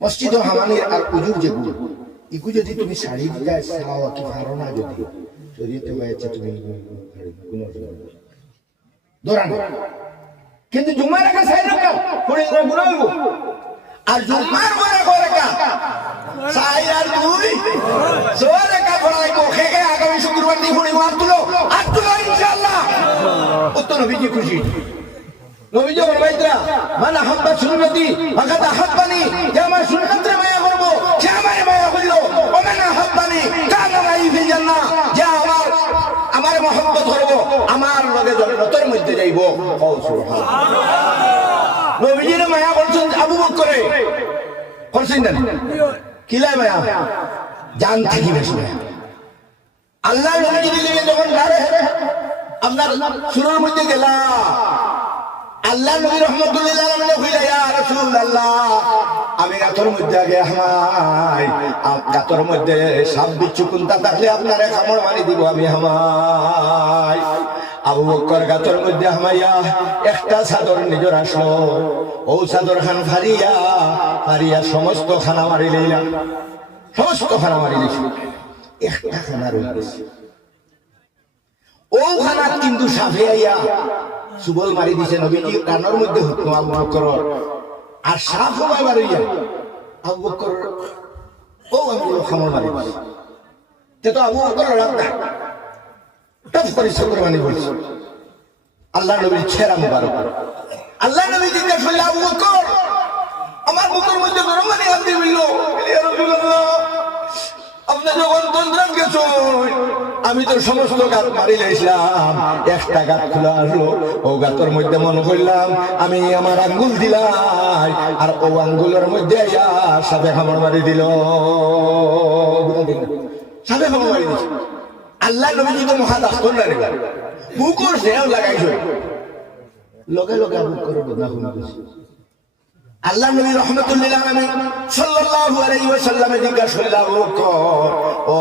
মসজিদ ও হামানির আর উজুর যে গুণ ইকু যদি তুমি শাড়ি দিতে চাও কি পারো না যদি শরীয়তে হয়েছে তুমি দৌড়ান কিন্তু জুমার আগে সাইড রাখা পড়িলে গুনাহ হইব আর জুমার পরে করে কা সাইড আর দুই সোরে কা পড়াই কো খেকে আগামী শুক্রবার দিন পড়িব আব্দুল্লাহ ইনশাআল্লাহ উত্তর নবীজি খুশি নবীজি ফরমাইতরা মান আহাব্বা সুন্নতি ফাকাদ আহাব্বানি যে আমার সুন্নাতরে মায়া করব সে আমারে মায়া করল ও মান আহাব্বানি কানা মাই ফি জান্নাহ যে আমার মহব্বত করব আমার লগে জান্নাতের মধ্যে যাইব ও সুবহানাল্লাহ নবীজির মায়া করছেন আবু বকরে করছেন না কিলাই মায়া জান থেকে বেশি আল্লাহ নবীজি দিলেন যখন গাড়ে আপনার সুরের মধ্যে গেলা আল্লাহ নবী রহমতুল্লাহ আলাইহি কইলা ইয়া রাসূলুল্লাহ আমি গাতর মধ্যে আগে হামাই গাতর মধ্যে সাপ বিচ্ছু কোনটা থাকলে আপনারে কামড় মারি দিব আমি হামাই আবু বকর গাতর মধ্যে হামাইয়া একটা চাদর নিজর আসলো ও চাদর খান ফারিয়া সমস্ত খানা মারি লইলাম সমস্ত খানা মারি দিছি একটা খানা রয়ে গেছে ও খানা কিন্তু সাফে আইয়া সুবল মারি দিছে নবীজি কানের মধ্যে হুকুম আবু বকর আর সাফ হওয়া বাড়িয়া আবু বকর ও আমি খামর মারি তে তো আবু বকর রাখতা টপ করে শুকর মানি বলছে আল্লাহ নবীর ছেঁড়া মুবারক আল্লাহ নবী জিজ্ঞাসা করলেন আবু বকর আমার বুকের মধ্যে গরম পানি আনতে বলল ইয়া রাসূলুল্লাহ আপনি যখন তন্দ্রান গেছো আমি তো সমস্ত গাছ মারি লাইছিলাম একটা গাছ খোলা আসলো ও গাছের মধ্যে মনে করলাম আমি আমার আঙ্গুল দিলাই আর ও আঙ্গুলের মধ্যে সাপে খামড় মারি দিল সাপে খামড় মারি দিল আল্লাহ নবীজি তো মহা দাস্তর না রে বুকর সেও লাগাইছো লগে লগে বুক করে বদনা শুনে গেছে আল্লাহ নবী রহমতুল্লাহ আলাইহি সাল্লাল্লাহু আলাইহি ওয়াসাল্লাম জিজ্ঞাসা করলেন ও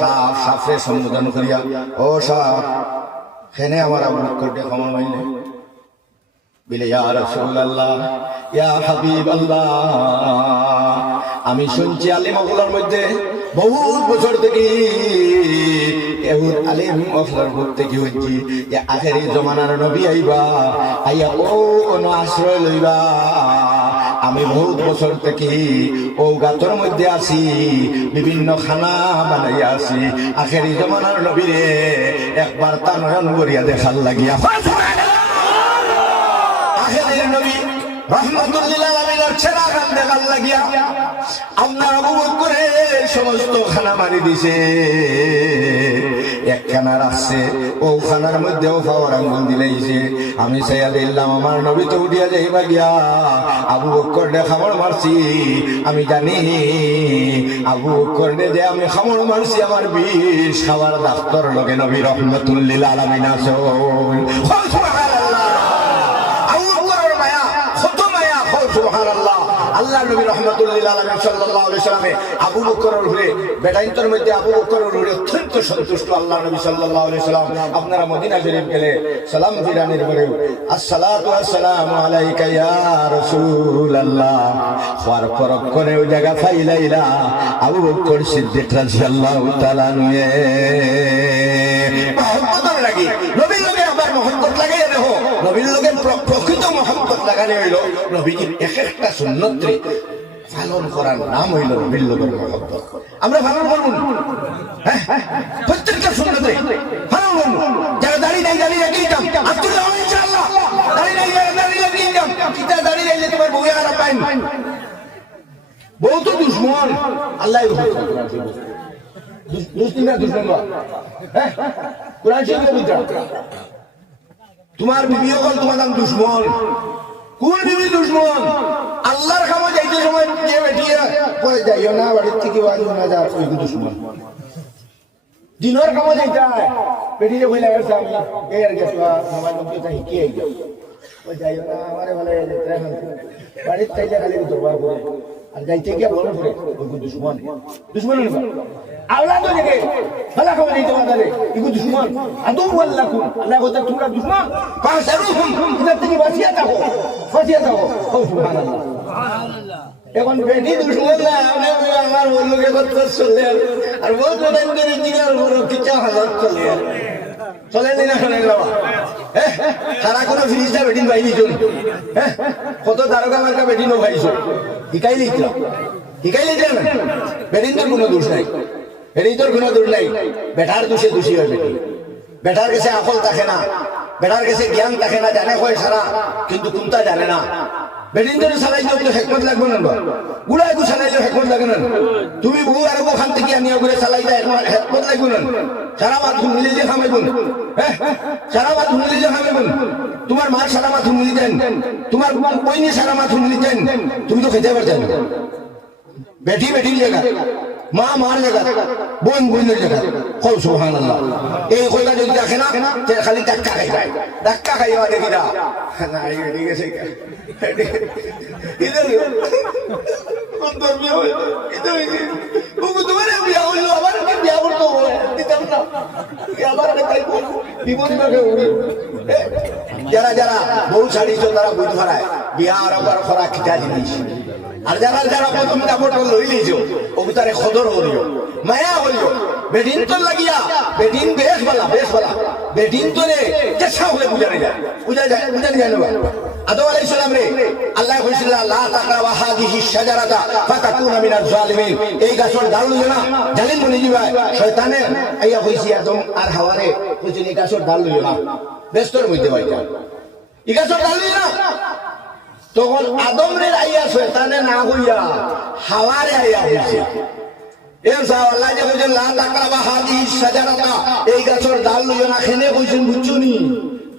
সাপ সাপে সম্বোধন করিয়া ও সাপ হেনে আমার আবু বকর ক্ষমা মাইলে বলে ইয়া রাসূলুল্লাহ ইয়া হাবিবাল্লাহ আমি শুনছি আলিম ওগুলোর মধ্যে বহুত বছর থেকে এহুদ আলিম ওগুলোর মধ্যে কি হচ্ছে যে আখেরি জমানার নবী আইবা আইয়া ও কোন আশ্রয় লইবা আমি বহুত বছর থেকে ও গাতর মধ্যে আছি বিভিন্ন খানা বানাইয়া আছি আখেরি জমানার নবীরে একবার তা নয়ন করিয়া দেখার লাগিয়া আখেরি নবী রহমতুল্লাহ আলাইহির ছেড়া গান দেখার লাগিয়া আপনার আবু বকরে সমস্ত খানা মারি দিছে একখানা রাখছে ও খানার মধ্যেও পাওয়ার আঙ্গুল দিলাইছে আমি চাইয়া দিলাম আমার নবী তো উঠিয়া যাইবা গিয়া আবু বকর দে খামড় মারছি আমি জানি আবু বকর দে যে আমি খামড় মারছি আমার বিষ খাবার ডাক্তার লগে নবী রহমতুল্লাহ আলামিন আছে সুবহানাল্লাহ আবু বকরের মায়া কত মায়া সুবহানাল্লাহ আল্লাহ নবী রাহমাতুল্লাহ আলাইহি সাল্লাল্লাহু আলাইহি সাল্লামে আবু বকরের উপরে বেটাইন্তর মধ্যে আবু বকরের উপরে অত্যন্ত সন্তুষ্ট আল্লাহ নবী সাল্লাল্লাহু আলাইহি সাল্লাম আপনারা মদিনা শরীফ গেলে সালাম ফিরানির পরে আসসালাতু ওয়াসসালামু আলাইকা ইয়া রাসূলুল্লাহ ওয়ার ফরক করে ওই জায়গা ফাইলাইলা আবু বকর সিদ্দিক রাদিয়াল্লাহু তাআলা নুয়ে মহব্বত লাগে নবীর লগে আবার মহব্বত লাগে দেখো নবীর লগে প্রকৃত মহব্বত লাগানো হইল নবীজির এক একটা সুন্নতরে পালন করার নাম হইল নবীর লগের মহব্বত আমরা পালন করব হ্যাঁ প্রত্যেকটা সুন্নতরে পালন করব যারা দাঁড়িয়ে নাই দাঁড়িয়ে রাখি দাম আব্দুল্লাহ ইনশাআল্লাহ দাঁড়িয়ে নাই দাঁড়িয়ে রাখি দাম কিতা দাঁড়িয়ে রাখলে তোমার বউ আর পাইন বউ তো দুশমন আল্লাহ দুশ্মন না দুশ্মন হ্যাঁ কোরআন শরীফের ভিতরে তোমার বিবিও কল তোমার নাম দুশ্মন কোন বিবি দুশ্মন আল্লাহর খামা যাইতে সময় যে বেটিয়া পরে যাইও না বাড়ির থেকে বাড়ি না যা ওই দুশ্মন দিনের খামা যাইতে বেটিয়ে বলে গেছে আমি এই আর গেছো আমার লোককে চাই কি আই ওই যাইও না আমারে ভালো বাড়ির চাইলে খালি দরবার করে আর যাইতে গিয়ে বলে পড়ে ওই দুশ্মন দুশ্মন আওলাদ থেকে ভালো খবর দিতে পারে ইগো দুশমন আদু ওয়াল্লাকুম আল্লাহ বলতে তোমরা দুশমন ফাসরুহুম ইদা থেকে বাঁচিয়ে থাকো ও সুবহানাল্লাহ এখন বেটি দুশমন না আমার বললোকে কত চলে আর বল বলেন করে দিগার বড় কিচা হাজার চলে না শোনে বাবা সারা কোনো ফিরিস্তা বেটিন বাইনি চল কত দারোগা মার্কা বেটি নো ভাইছো শিকাইলি না বেটিন তোর কোনো দোষ নাই বেটির কোনো দূর নাই বেটার দোষে দোষী হয় বেটার কাছে আকল থাকে না বেটার কাছে জ্ঞান থাকে না জানে হয় সারা কিন্তু কোনটা জানে না বেটিন ধরে চালাইলেও তো হেকমত লাগবে না গুড়াই গু চালাইলেও হেকমত লাগে না তুমি বউ আর ওখান থেকে আনিয়া ঘুরে চালাইলে হেকমত লাগবে না সারা মাথ মিলি যে খামাইবুন সারা মাথ মিলি যে খামাইবুন তোমার মার সারা মাথ মিলি দেন তোমার বইনি সারা মাথ মিলি দেন তুমি তো খেতে পারছেন বেটি বেটির জায়গা মা মার জায়গা বোন বোনের জায়গা কও সুবহানাল্লাহ এই কইটা যদি দেখে না খালি ধাক্কা খাই যায় ধাক্কা খাইবা দেখি না না ঠিক আছে ইধর কোন বিয়ে হইল ইধর তোমার বিয়ে হইল আবার কি বিয়ে করতে দিতাম না আবার তাই বিপদ লাগে যারা যারা বউ ছাড়িয়েছ তারা বুঝ ধরায় বিয়া আবার খরা খিটা জিনিস আর যারা যারা প্রথম কাপড় লই লিছো ও তারে খদর হলিও মায়া হলিও বেদিন তো লাগিয়া বেদিন বেশ বলা বেদিন তো রে কেসা হলে বুঝা যায় না আদম আলাইহিস সালাম রে আল্লাহ কইছিল লা তাকরাবা হাদিহি শাজারাতা ফাতাকুনা মিনাজ জালিমিন এই গাছর ডাল লইও না জালিম বনি যাবে শয়তানে আইয়া কইছি আদম আর হাওয়ারে কইছিল এই গাছর ডাল লইও না বেস্তর মধ্যে বাইটা এই গাছর ডাল লইও না তখন আদম রে আইয়া শয়তানে না হইয়া হাওয়ারে আইয়া হইছে এর সাহ আল্লাহ যে কইছেন লা তাকরাবা হাদিহি শাজারাতা এই গাছর ডাল লইও না খেনে কইছেন বুঝছনি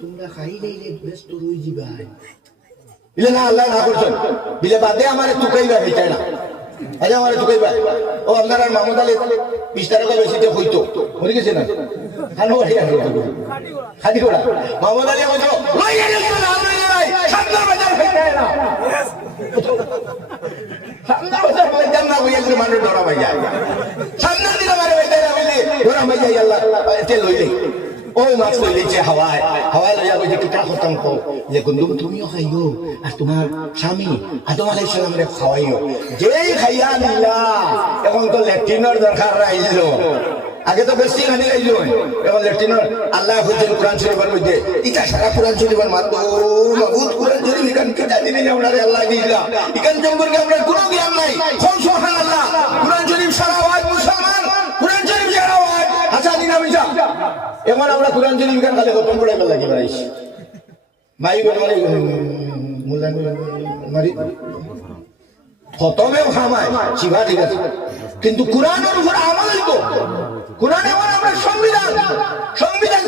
তোমরা খাইলে বেস্তর হই যাবে ইলে না আল্লাহ না করছেন বিলে বাদে আমারে তুকাইবা বেচাই না আজ আমারে তুকাইবা ও আপনার মাহমুদ আলী 20 টাকা বেশিতে হইতো মরে গেছে না খানো বাড়ি আর খাদি কোড়া মাহমুদ আলী কইতো লই গেল না লই নাই সামনে বাজার হইতায় না সামনে বাজার হইতাম না কইয়া যে মানুষ ডরা ভাই যায় সামনে দিলে মারে হইতায় না বলে ডরা ভাই যায় আল্লাহ তে লইলে ও মাছ লইছে হাওয়ায় লইয়া কইছে কিটা খতম কো যে গন্দুম তুমিও খাইও আর তোমার স্বামী আদম আলাইহিস সালাম রে খাওয়াইও যেই খাইয়া নিলা এখন তো ল্যাট্রিনের দরকার রাইল আগে তো বেশি খানি রাইল এখন ল্যাট্রিনের আল্লাহ কইছেন কোরআন শরীফের মধ্যে ইটা সারা কোরআন শরীফের মাধ্যমে মাবুদ কোরআন শরীফ ইকান কি জানি না আমরা আল্লাহ দিলা ইকান সম্পর্কে আমরা কোনো জ্ঞান নাই সুবহানাল্লাহ কোরআন শরীফ সারা ওয়াজ মুসলমান কোরআন শরীফ সারা ওয়াজ হাসানি না মিছা এখন আমরা কোরআন শরীফ গান খালি খতম করে ফেলা কি বাড়াইছি মাই বলে মুল্লা মারি খতমেও খামায় শিবা ঠিক আছে কিন্তু কোরআনের উপর আমল হইতো কোরআনে মানে আমরা সংবিধান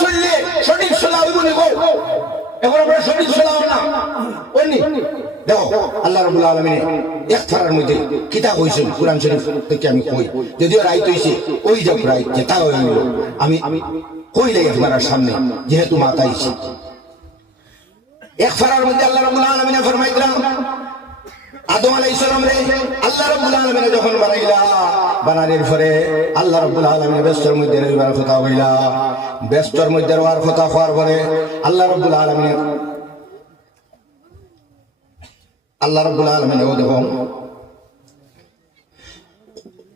চললে সঠিক চলা হইব নিব এখন আমরা সঠিক চলাও না ওনি দেখো আল্লাহ রাব্বুল আলামিন ইখতারের মধ্যে কিতাব হইছে কোরআন শরীফ থেকে আমি কই যদিও রাইত হইছে ওই যে রাইত যেটা হইল আমি কইলে আপনার সামনে যেহেতু মাতাইছি ইখতারের মধ্যে আল্লাহ রাব্বুল আলামিন ফরমাইলেন আদম আলাইহিস সালাম রে আল্লাহ রাব্বুল আলামিন যখন বানাইলা বানানোর পরে আল্লাহ রাব্বুল আলামিন ব্যস্তর মধ্যে রইবার কথা হইলা ব্যস্তর মধ্যে রওয়ার কথা হওয়ার পরে আল্লাহ রাব্বুল আলামিন ও দেখো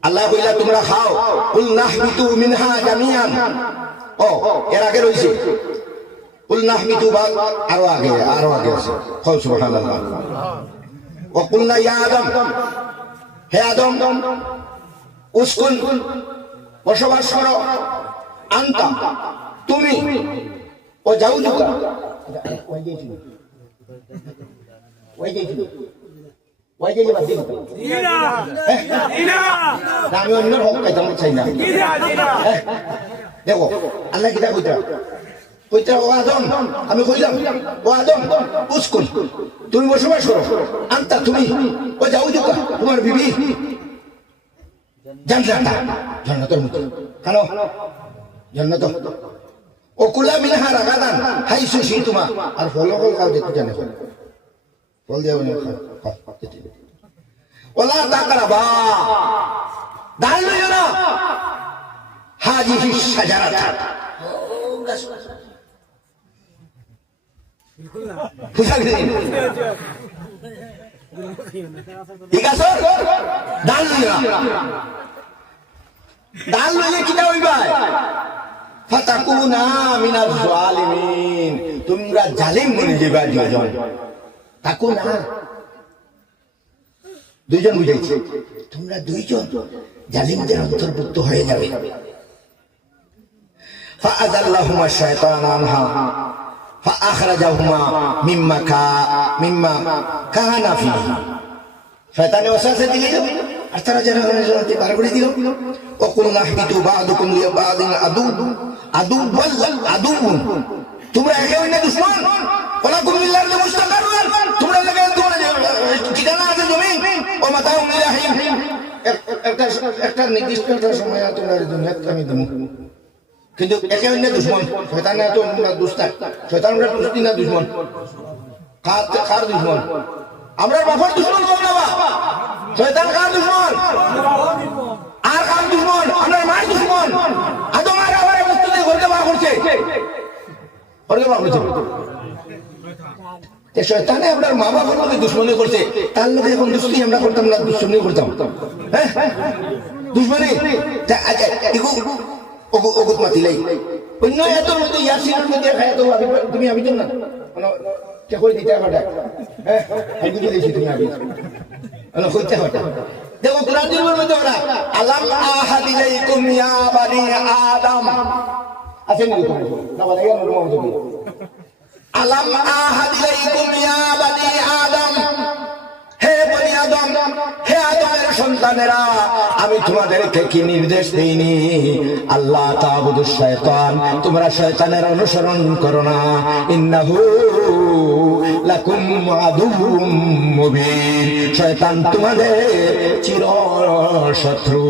আল্লাহ কইলা তোমরা খাও কুল নাহবিতু মিনহা জামিয়ান ও এর আগে রইছে কুল নাহবিতু আরো আগে আছে খাও সুবহানাল্লাহ ওয়া কুলনা ইয়া আদম হে আদম উসকুন বসবাস করো আনতা তুমি ও জাউজুকা আমি অন্য হোক খাইতাম চাই না দেখো আল্লাহ কিতা কইতা ও আদম আমি কইলাম ও আদম উসকুন তুমি বসবাস করো আনতা তুমি ও জাউজুকা তোমার বিবি জান্নাতা জান্নাতের মধ্যে কেন জান্নাত ও কুলা মিনহা রাগাদান হাইসু শিতুমা আর ফল খাও যেতে জানে ফল দেও না খাও ওলা তাকরাবা ডাল লইও না হাজিহি শাজারাতা ঠিক আছে ডাল লইও না ডাল লইলে কিটা হইবা ফাতাকুনা মিনাজ জালিমিন তোমরা জালিম বনে যাবা দুইজন তাকুনা দুইজন বুঝাইছে তোমরা দুইজন জালিমদের অন্তর্ভুক্ত হয়ে যাবে ফাআযাল্লাহুমা শাইতানু আনহা ফাআখরাজাহুমা মিম্মা কানা ফিহি শয়তানে ওয়াসওয়াসা দিল আর তারা জান্নাতে পার করে দিল ও কুল নাহবিতু বা'দুকুম লিবা'দিন আদুউন তোমরা একে অন্যের দুশমন ওলা কুম মিল্লার মুস্তাকারুন তোমরা লাগে তোমরা ঠিকানা আছে জমি ও মাতাউন ইলাহিম একটা নির্দিষ্ট সময় তোমরা দুনিয়াতে আমি দেব কিন্তু একে অন্যের দুশমন শয়তানে তো তোমরা দুস্তা শয়তানরা দুস্তি না দুশমন কার দুশমন আমরা বাপর দুশমন কম না বাবা শয়তান কার দুশমন আর কার দুশমন আমরা মার দুশমন আদম আর আমার বস্তুতে ঘরকে বার করছে শয়তানে আপনার মা বাবার মধ্যে দুশ্মনী করছে তার লোক এখন দুশ্মনী আমরা করতাম না দুশ্মনী করতাম হ্যাঁ দুশ্মনী ওগুত মাতিলাই অন্য এত মধ্যে ইয়াসিনের মধ্যে খায় তো তুমি আমি না কে কই দিতে পারবে হ্যাঁ আমি দিয়েছি তুমি আমি কইতে হবে দেখো কোরআনের মধ্যে ওরা আলাম আহাদিলাইকুম ইয়া বানি আদম আছে নি না বলে কেন রুম হবে আলাম আহাদিলাইকুম ইয়া বানি আদম হে বনি আদম হে আদমের সন্তানেরা আমি তোমাদেরকে কি নির্দেশ দেইনি আল্লাহ তা'বুদুশ শাইতান তোমরা শয়তানের অনুসরণ করো না ইন্নাহু লাকুম আদুউম মুবিন শয়তান তোমাদের চির শত্রু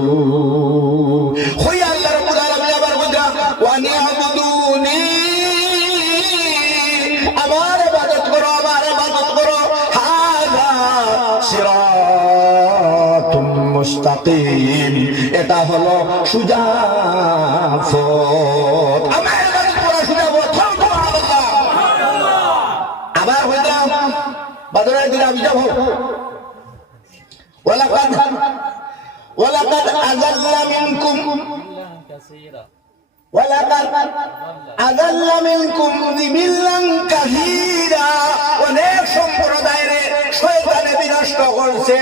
কই আল্লাহ রাব্বুল আলামিন আবার বলেন ওয়া নি'বুদুনি আমার ইবাদত করো হাযা সিরাতুম মুস্তাকিম এটা হলো সোজা পথ আমার ইবাদত করা সোজা পথ সুবহানাল্লাহ আবার হইলাম বাদরের দিন আমি যাব ওয়ালাকাদ আযাল্লা মিনকুম যিবিল্লান কাসীরা অনেক সম্প্রদায়ের শয়তানে বিনষ্ট করছে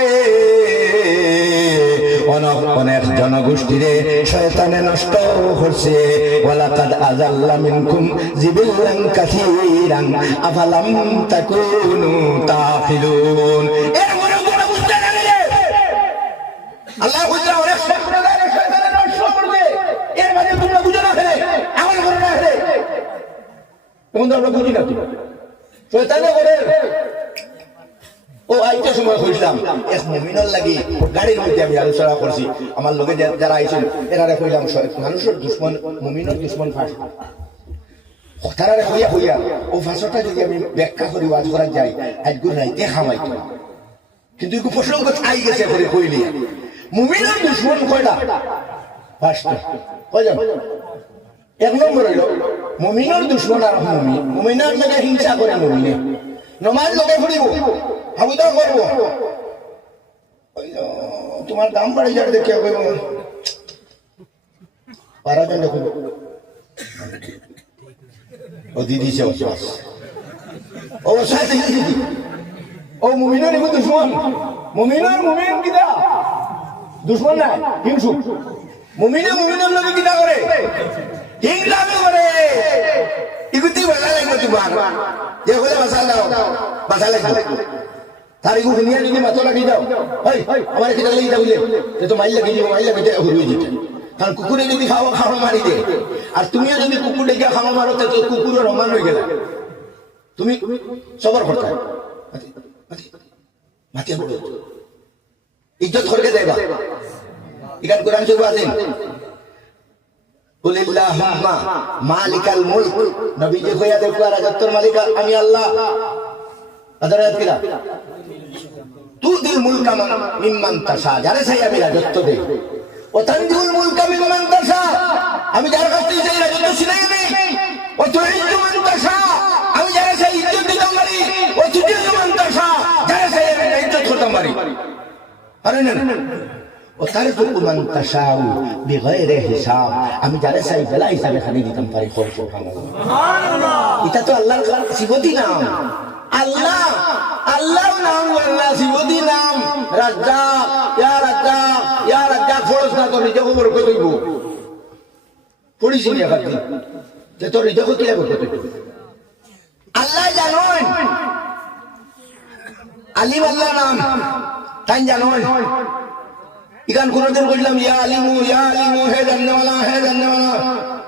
অনেক জনগোষ্ঠীরে শয়তানে নষ্ট করছে ওয়ালাকাদ আযাল্লা মিনকুম যিবিল্লান কাসীরান আফালাম তাকুনু তাকিলুন এর মনে কোনো বুঝতে না রে আল্লাহ বুঝা অনেক সম্প্রদায়ের শয়তানে নষ্ট করবে এর মানে তোমরা বুঝো না ফেলে আমল করো না ফেলে তোমরা আমরা বুঝি না শয়তানে করে ও আইটা সময় কইলাম এক মুমিনের লাগি গাড়ির মধ্যে আমি আলোচনা করছি আমার লগে যারা আইছেন এরারে কইলাম মানুষের দুশমন মুমিনের দুশমন ফাঁস তারারে হইয়া ও ফাঁসটা যদি আমি ব্যাখ্যা করি ওয়াজ করা যাই আজগুর রাইতে খামাইতো কিন্তু একটু প্রসঙ্গ আই গেছে করে কইলি মুমিনের দুশ্মন কয়টা পাঁচটা কয়জন এক নম্বর হইল মুমিনের দুশ্মন আর মুমিন মুমিনের লগে হিংসা করে মুমিনে নমাজ লগে ফুরিব হাবুদা করব তোমার দাম বাড়ি যাবে দেখে কইব পারাজন দেখো ও দিদি সে অশ্বাস ও সাথে দিদি ও মুমিনের এগো দুশ্মন মুমিনের মুমিন কিটা দুশ্মন না হিংসুক মুমিনের লগে কিটা করে হিংসা করে ইগুতি ভালো লাগবে তোমার যে হলে বাসা লাগবে তার এগো দুনিয়া যদি মাথা লাগি দাও এই আমার কিটা লাগি দাও বলে তো মাইল লাগি হরুই দিতে কারণ কুকুরে যদি খাওয়া মারি দে আর তুমিও যদি কুকুর ডেকে খাওয়া মারো তো কুকুরের রমান হয়ে গেল তুমি সবার করতে ইজ্জত করকে দেবা ইকান কোরআন শরীফ আছেন কুলিল্লাহুম্মা মালিকাল মুলক নবী যে কইয়া দেখো রাজত্বর মালিক আমি আল্লাহ আদরাত কিলা তুদিল মুলকা মিম্মান তাশা যারে চাই আমি রাজত্ব দেই ও তানজিউল মুলকা মিম্মান তাশা আমি যার কাছ থেকে চাই রাজত্ব ছিনাই নেই ও তুইজ্জু মান তাশা আমি যারে চাই ইজ্জত দিতাম পারি ও তুজিল্লু মান তাশা যারে চাই আমি ইজ্জত করতাম পারি আরে না ও তারজুকু মান তাশাউ বিগাইরি হিসাব আমি যারে চাই বেলা হিসাবে খালি দিতাম পারি সুবহানাল্লাহ এটা তো আল্লাহর সিফতি নাম আল্লাহ আল্লাহর নাম আল্লাহ সিফতি নাম রাজ্জাক ইয়া রাজ্জাক ফরজ না তো নিজে খবর কই কইব পড়িস নি আবার তে তো নিজে কই কিলা করতে আল্লাহ জানেন আলিম আল্লাহ নাম তাই জানেন ইকান কোনদিন কইলাম ইয়া আলিমু হে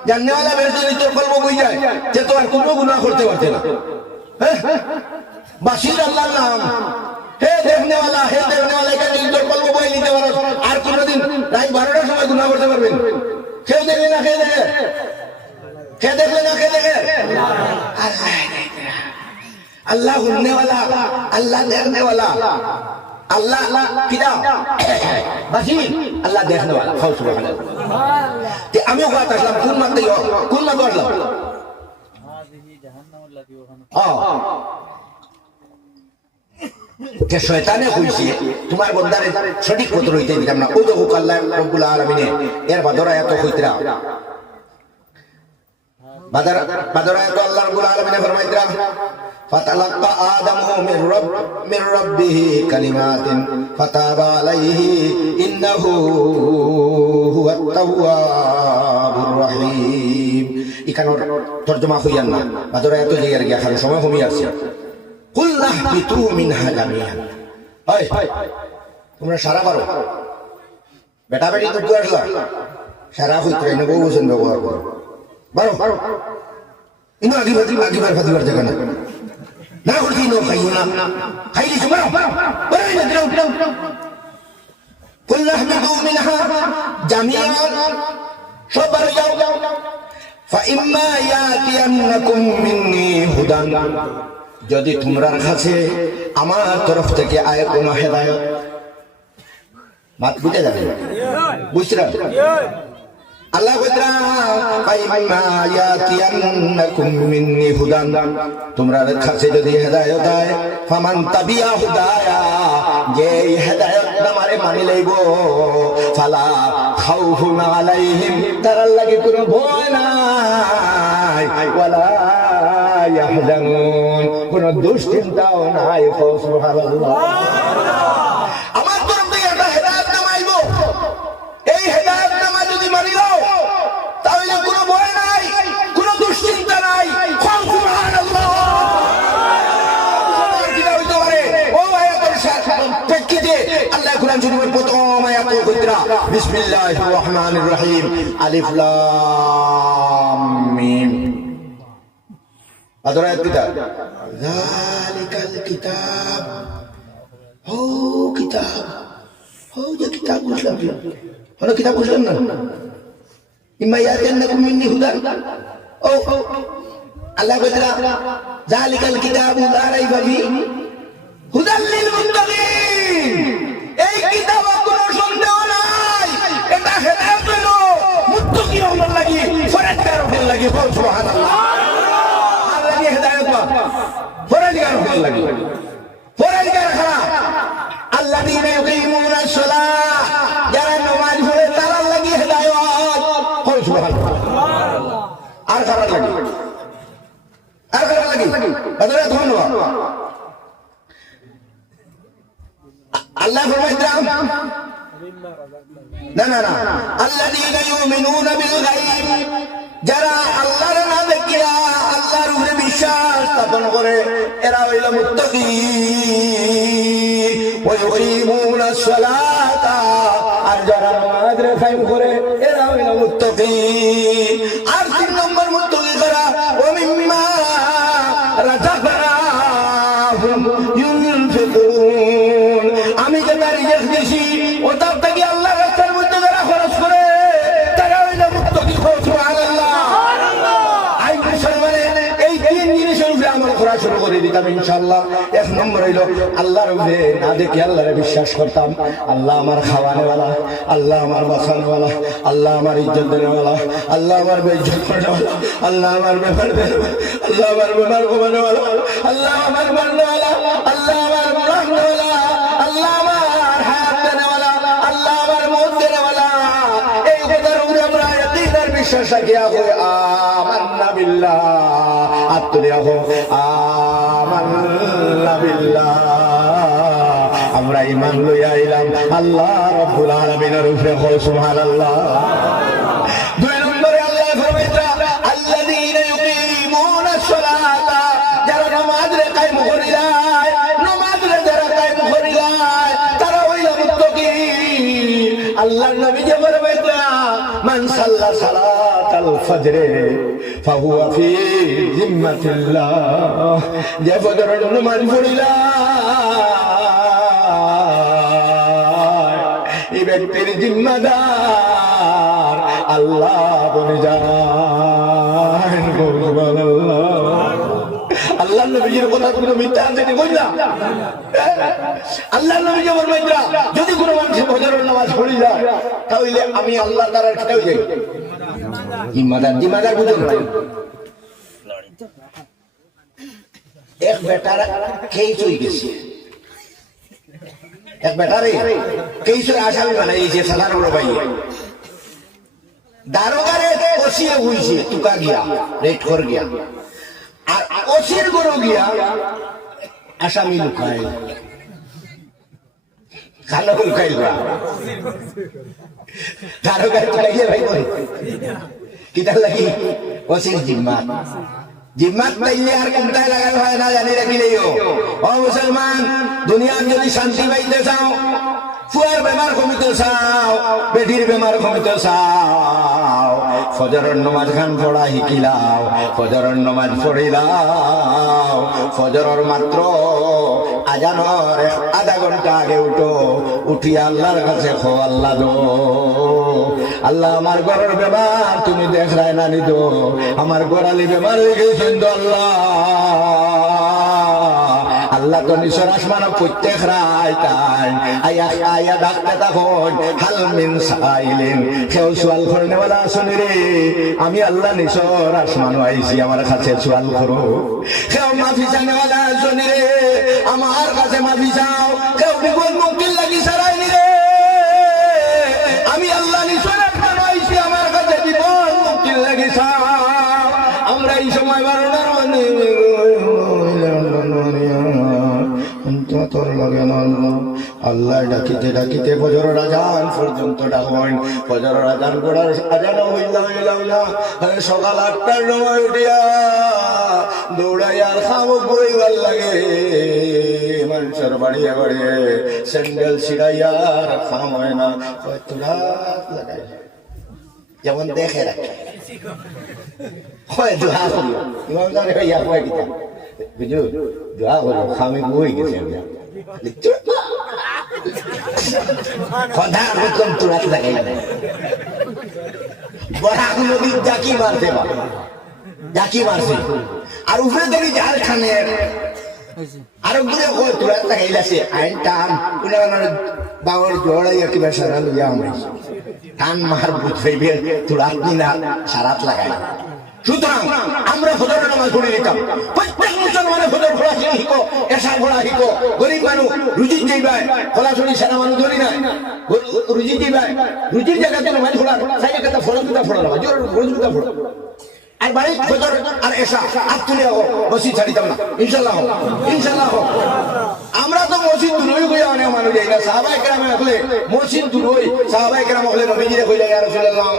জান্নাওয়ালা বেশি তোর কলব বই যায় যে তো আর কোনো গুনাহ করতে পারতে না বাসির আল্লাহর নাম হে দেখনেওয়ালা এখানে তোর কলব বই নিতে পারো আর কোনদিন রাত 12টার সময় গুনাহ করতে পারবেন কেউ দেখলে না কে দেখে আল্লাহ হুননেওয়ালা আল্লাহ দেখনেওয়ালা আল্লাহ কিরা বাসি আল্লাহ দেখনেওয়ালা খাও সুবহানাল্লাহ তে আমিও কথা আসলাম কোন মাত্র আসলাম কে শয়তানে কইছে তোমার বন্দারে সঠিক পথ হইতে দিলাম না ও দেখো আল্লাহ রব্বুল আলামিনে এর বাদরা এত কইতরা বাদরা এত আল্লাহ রব্বুল আলামিনে ফরমাইতরা ফাতালাক্কা আদামু মির রাব্বিহি কালিমাতিন ফাতাবা আলাইহি ইন্নাহু হুয়াত তাওয়াবুর রহিম ইকানোর তরজমা হইয়ান না বাদরা এত জায়গায় গিয়া খালি সময় কমি আছে কুল্লাহ বিতু মিনহা জামিআন এই তোমরা সারা পারো বেটা বেটি তো আসলা সারা হইতে না বহু বছর ব্যবহার করো বারো ইনো আগিবার ফাদিবার জায়গা না করছি নো খাইও না খাইলি সুমারো বারো না দিলাও কুল্লাহ বিতু মিনহা জামিআন সবার যাও فإما يأتينكم مني هدى যদি তোমরার কাছে আমার তরফ থেকে আয় কোন হেদায়েত মাত বুঝে যাবে বুঝরা আল্লাহ কইরা ফাইমা ইয়াতিয়ান্নাকুম মিন্নি হুদান তোমরার কাছে যদি হেদায়েত আয় ফামান তাবিয়া হুদায়া যে হেদায়েত আমারে মানি লইব ফালা খাউফুন আলাইহিম তারার লাগি কোনো ভয় নাই ওয়ালা ইয়াহজানুন কোনো দুশ্চিন্তাও নাই সুবহানাল্লাহ আমার তরফ থেকে একটা হেদায়েত নামাইব এই হেদায়েত নামা যদি মানি লও তাহলে কোনো ভয় নাই কোনো দুশ্চিন্তা নাই সুবহানাল্লাহ কি হইতে পারে ও আয়াতের প্রেক্ষিতে আল্লাহ কুরআন শরীফের প্রথম আয়াত কইরা বিসমিল্লাহির রহমানির রহিম আলিফ লাম মিম আদরায়াত কিতাব যালিকাল কিতাব যে কিতাব বুঝলাম হলো কিতাব বুঝলাম না ইম্মা ইয়াতিয়ান্নাকুম মিন্নি হুদান ও আল্লাহ কইরা যালিকাল কিতাবু লা রাইবা ফিহি হুদাল লিল মুত্তাকিন লাগি বল সুবহানাল্লাহ আর লাগি হেদায়েত বা পরেজগার হল লাগি পরেজগার খারা আল্লাযীনা ইউকিমুনা আস-সালাহ যারা নামাজ পড়ে তারা লাগি হেদায়েত বল সুবহানাল্লাহ আর খারা লাগি আদরে ধন্যবাদ আল্লাহ ফরমাইতেন না না না আল্লাযীনা ইউমিনুনা বিল গায়ব যারা আল্লাহর নাম দেখিয়া আল্লাহর উপরে বিশ্বাস স্থাপন করে এরা হইল মুত্তাকি ওয়া ইউকিমুনা আস-সালাতা আর যারা নামাজ কায়েম করে এরা হইল মুত্তাকি আর 3 নম্বর মুত্তাকি করা ও মিম্মা রাযাকনাহুম ইউনফিকুন আমি যেটা রিজিক দিয়েছি ওটা থেকে আল্লাহর রাস্তার মধ্যে যারা খরচ করে তারা হইল মুত্তাকি সুবহানাল্লাহ আই মুসলমানের এই 3 জিনিসের উপরে আমল করা শুরু করে দিতাম ইনশাআল্লাহ এক নম্বর হইল আল্লাহর উপরে না দেখে আল্লাহরে বিশ্বাস করতাম আল্লাহ আমার খাওয়ানেওয়ালা আল্লাহ আমার বাঁচানেওয়ালা আল্লাহ আমার ইজ্জত দেনেওয়ালা আল্লাহ আমার বেইজ্জত করেওয়ালা আল্লাহ আমার ব্যাপার দেনেওয়ালা আল্লাহ আমার বেমার কমানেওয়ালা আল্লাহ আমার মারনেওয়ালা আল্লাহ আমার রাখনেওয়ালা আল্লাহ আমার হায়াত দেনেওয়ালা আল্লাহ আমার মৌত দেনেওয়ালা এই কথার উপরে আমরা ইয়াকিনের বিশ্বাস রাখিয়া কই আমান্না বিল্লাহ আত্মরিয়া হো আমান্না বিল্লাহ আমরা ঈমান লইয়া আইলাম আল্লাহ রাব্বুল আলামিনের উপরে কই সুবহানাল্লাহ 2 নম্বরে আল্লাহ ফরমাইতা আল্লাযীনা ইউকিমুনা আস-সালাতা যারা নামাজ কায়েম করিলায় নামাজ যারা কায়েম করিলায় তারা হইল মুত্তাকি আল্লাহর নবী যে ফরমাইতা মান সাল্লা সালাতাল ফজর ফাহুয়া ফি জিম্মাতিল্লাহ যে ফজরের নামাজ পড়িলায় এই ব্যক্তির জিম্মাদার আল্লাহ বনে যান সুবহানাল্লাহ আল্লাহ নবীর কথা কোনো মিথ্যা আছে কি কইলা আল্লাহ নবী যে ফরমাইতা যদি কোনো মানুষ ফজরের নামাজ পড়ি যায় তাহলে আমি আল্লাহ তাআলার কাছে যাই জিম্মাদার বুঝুন এক বেটার কেস হয়ে গেছে এক বেটারে কেসের আসামি বানাইছে সালার বড় ভাই দারোগারে ওসিয়ে হইছে তুকা গিয়া রেট কর গিয়া আর ওসির গরু গিয়া আসামি লুকায় খালো লুকাইল দারোগারে তুকাইলে ভাই কই কিটা লাগি ওসির জিম্মাত জিম্মাত পাইলে আর কোনটায় লাগাল হয় না জানি রাখিলেও ও মুসলমান দুনিয়ার যদি শান্তি পাইতে চাও ফুয়ার বেমার কমিতে চাও বেটির বেমার কমিতে চাও ফজরের নামাজ খান পড়া শিকিলাও ফজরের নামাজ পড়িলাও ফজরের মাত্র আজানের আধা ঘন্টা আগে উঠো উঠি আল্লাহর কাছে খো আল্লাহ দো আল্লাহ আমার ঘরের বেমার তুমি দেখ রায় না নিত আমার গোড়ালি বেমার হয়ে গেছেন তো আল্লাহ আল্লাহ তো নিচর আসমান প্রত্যেক রায় তাই আয়া আয়া ডাকতে তখন হাল মিন সাইলিন কেউ সোয়াল করনেওয়ালা শুনি রে আমি আল্লাহ নিচর আসমান আইছি আমার কাছে সোয়াল করো কেউ মাফি চানেওয়ালা শুনি রে আমার কাছে মাফি চাও কেউ বিপদ মুক্তির লাগি সারাই নি রে আমি আল্লাহ নিচর আসমান আইছি আমার কাছে বিপদ মুক্তির লাগি চাও আমরা এই সময় বারোটার মধ্যে তোর লাগে না আল্লাহ ডাকিতে ডাকিতে ফজরের আজান পর্যন্ত ডাকেন ফজরের আজান করার আজান হইলাম না সকাল 8টার সময় উঠিয়া দৌড়াই আর খামুক বইবার লাগে মানুষের বাড়িয়ে বাড়িয়ে স্যান্ডেল ছিড়াইয়ার খাম হয় না তোরা লাগাই যেমন দেখে রাখে হয় দোয়া করিও ইমাম জানে ভাইয়া হয় কিতা বুঝো দোয়া করিও খামে বই গেছে কথা রকম তোরা লাগাই বরাক নদীর জাকি মারতে জাকি মারছে আর উপরে দেখি জাল খানে আর ঘুরে কয় তোরা লাগাইলাছে আইন টান কোন বাঙর জড়াইয়া কিবা সারা লইয়া আমরা টান মার বুঝাইবে তোরা না সারাত লাগাই সুতরাং আমরা ফজরের নামাজ পড়ে নিতাম প্রত্যেক মুসলমানের ফজর পড়া শিখো এশা পড়া শিখো গরিব মানুষ রুজি যাইবাই ফলাশনি সেনা মানুষ ধরি না রুজি যাইবাই রুজির জায়গাতে নামাজ পড়া সাইডে কথা ফরজটা পড়া না জোর ফরজটা পড়া আর বাড়ি ফজর আর এশা আর তুলে হোক মসজিদ ছাড়িতাম না ইনশাআল্লাহ ইনশাআল্লাহ আমরা তো মসজিদ দূরই হয়ে অনেক মানুষ যাই না সাহাবায়ে কেরামে হলে মসজিদ দূরই সাহাবায়ে কেরাম হলে নবীজিরে কইলা ইয়া রাসূলুল্লাহ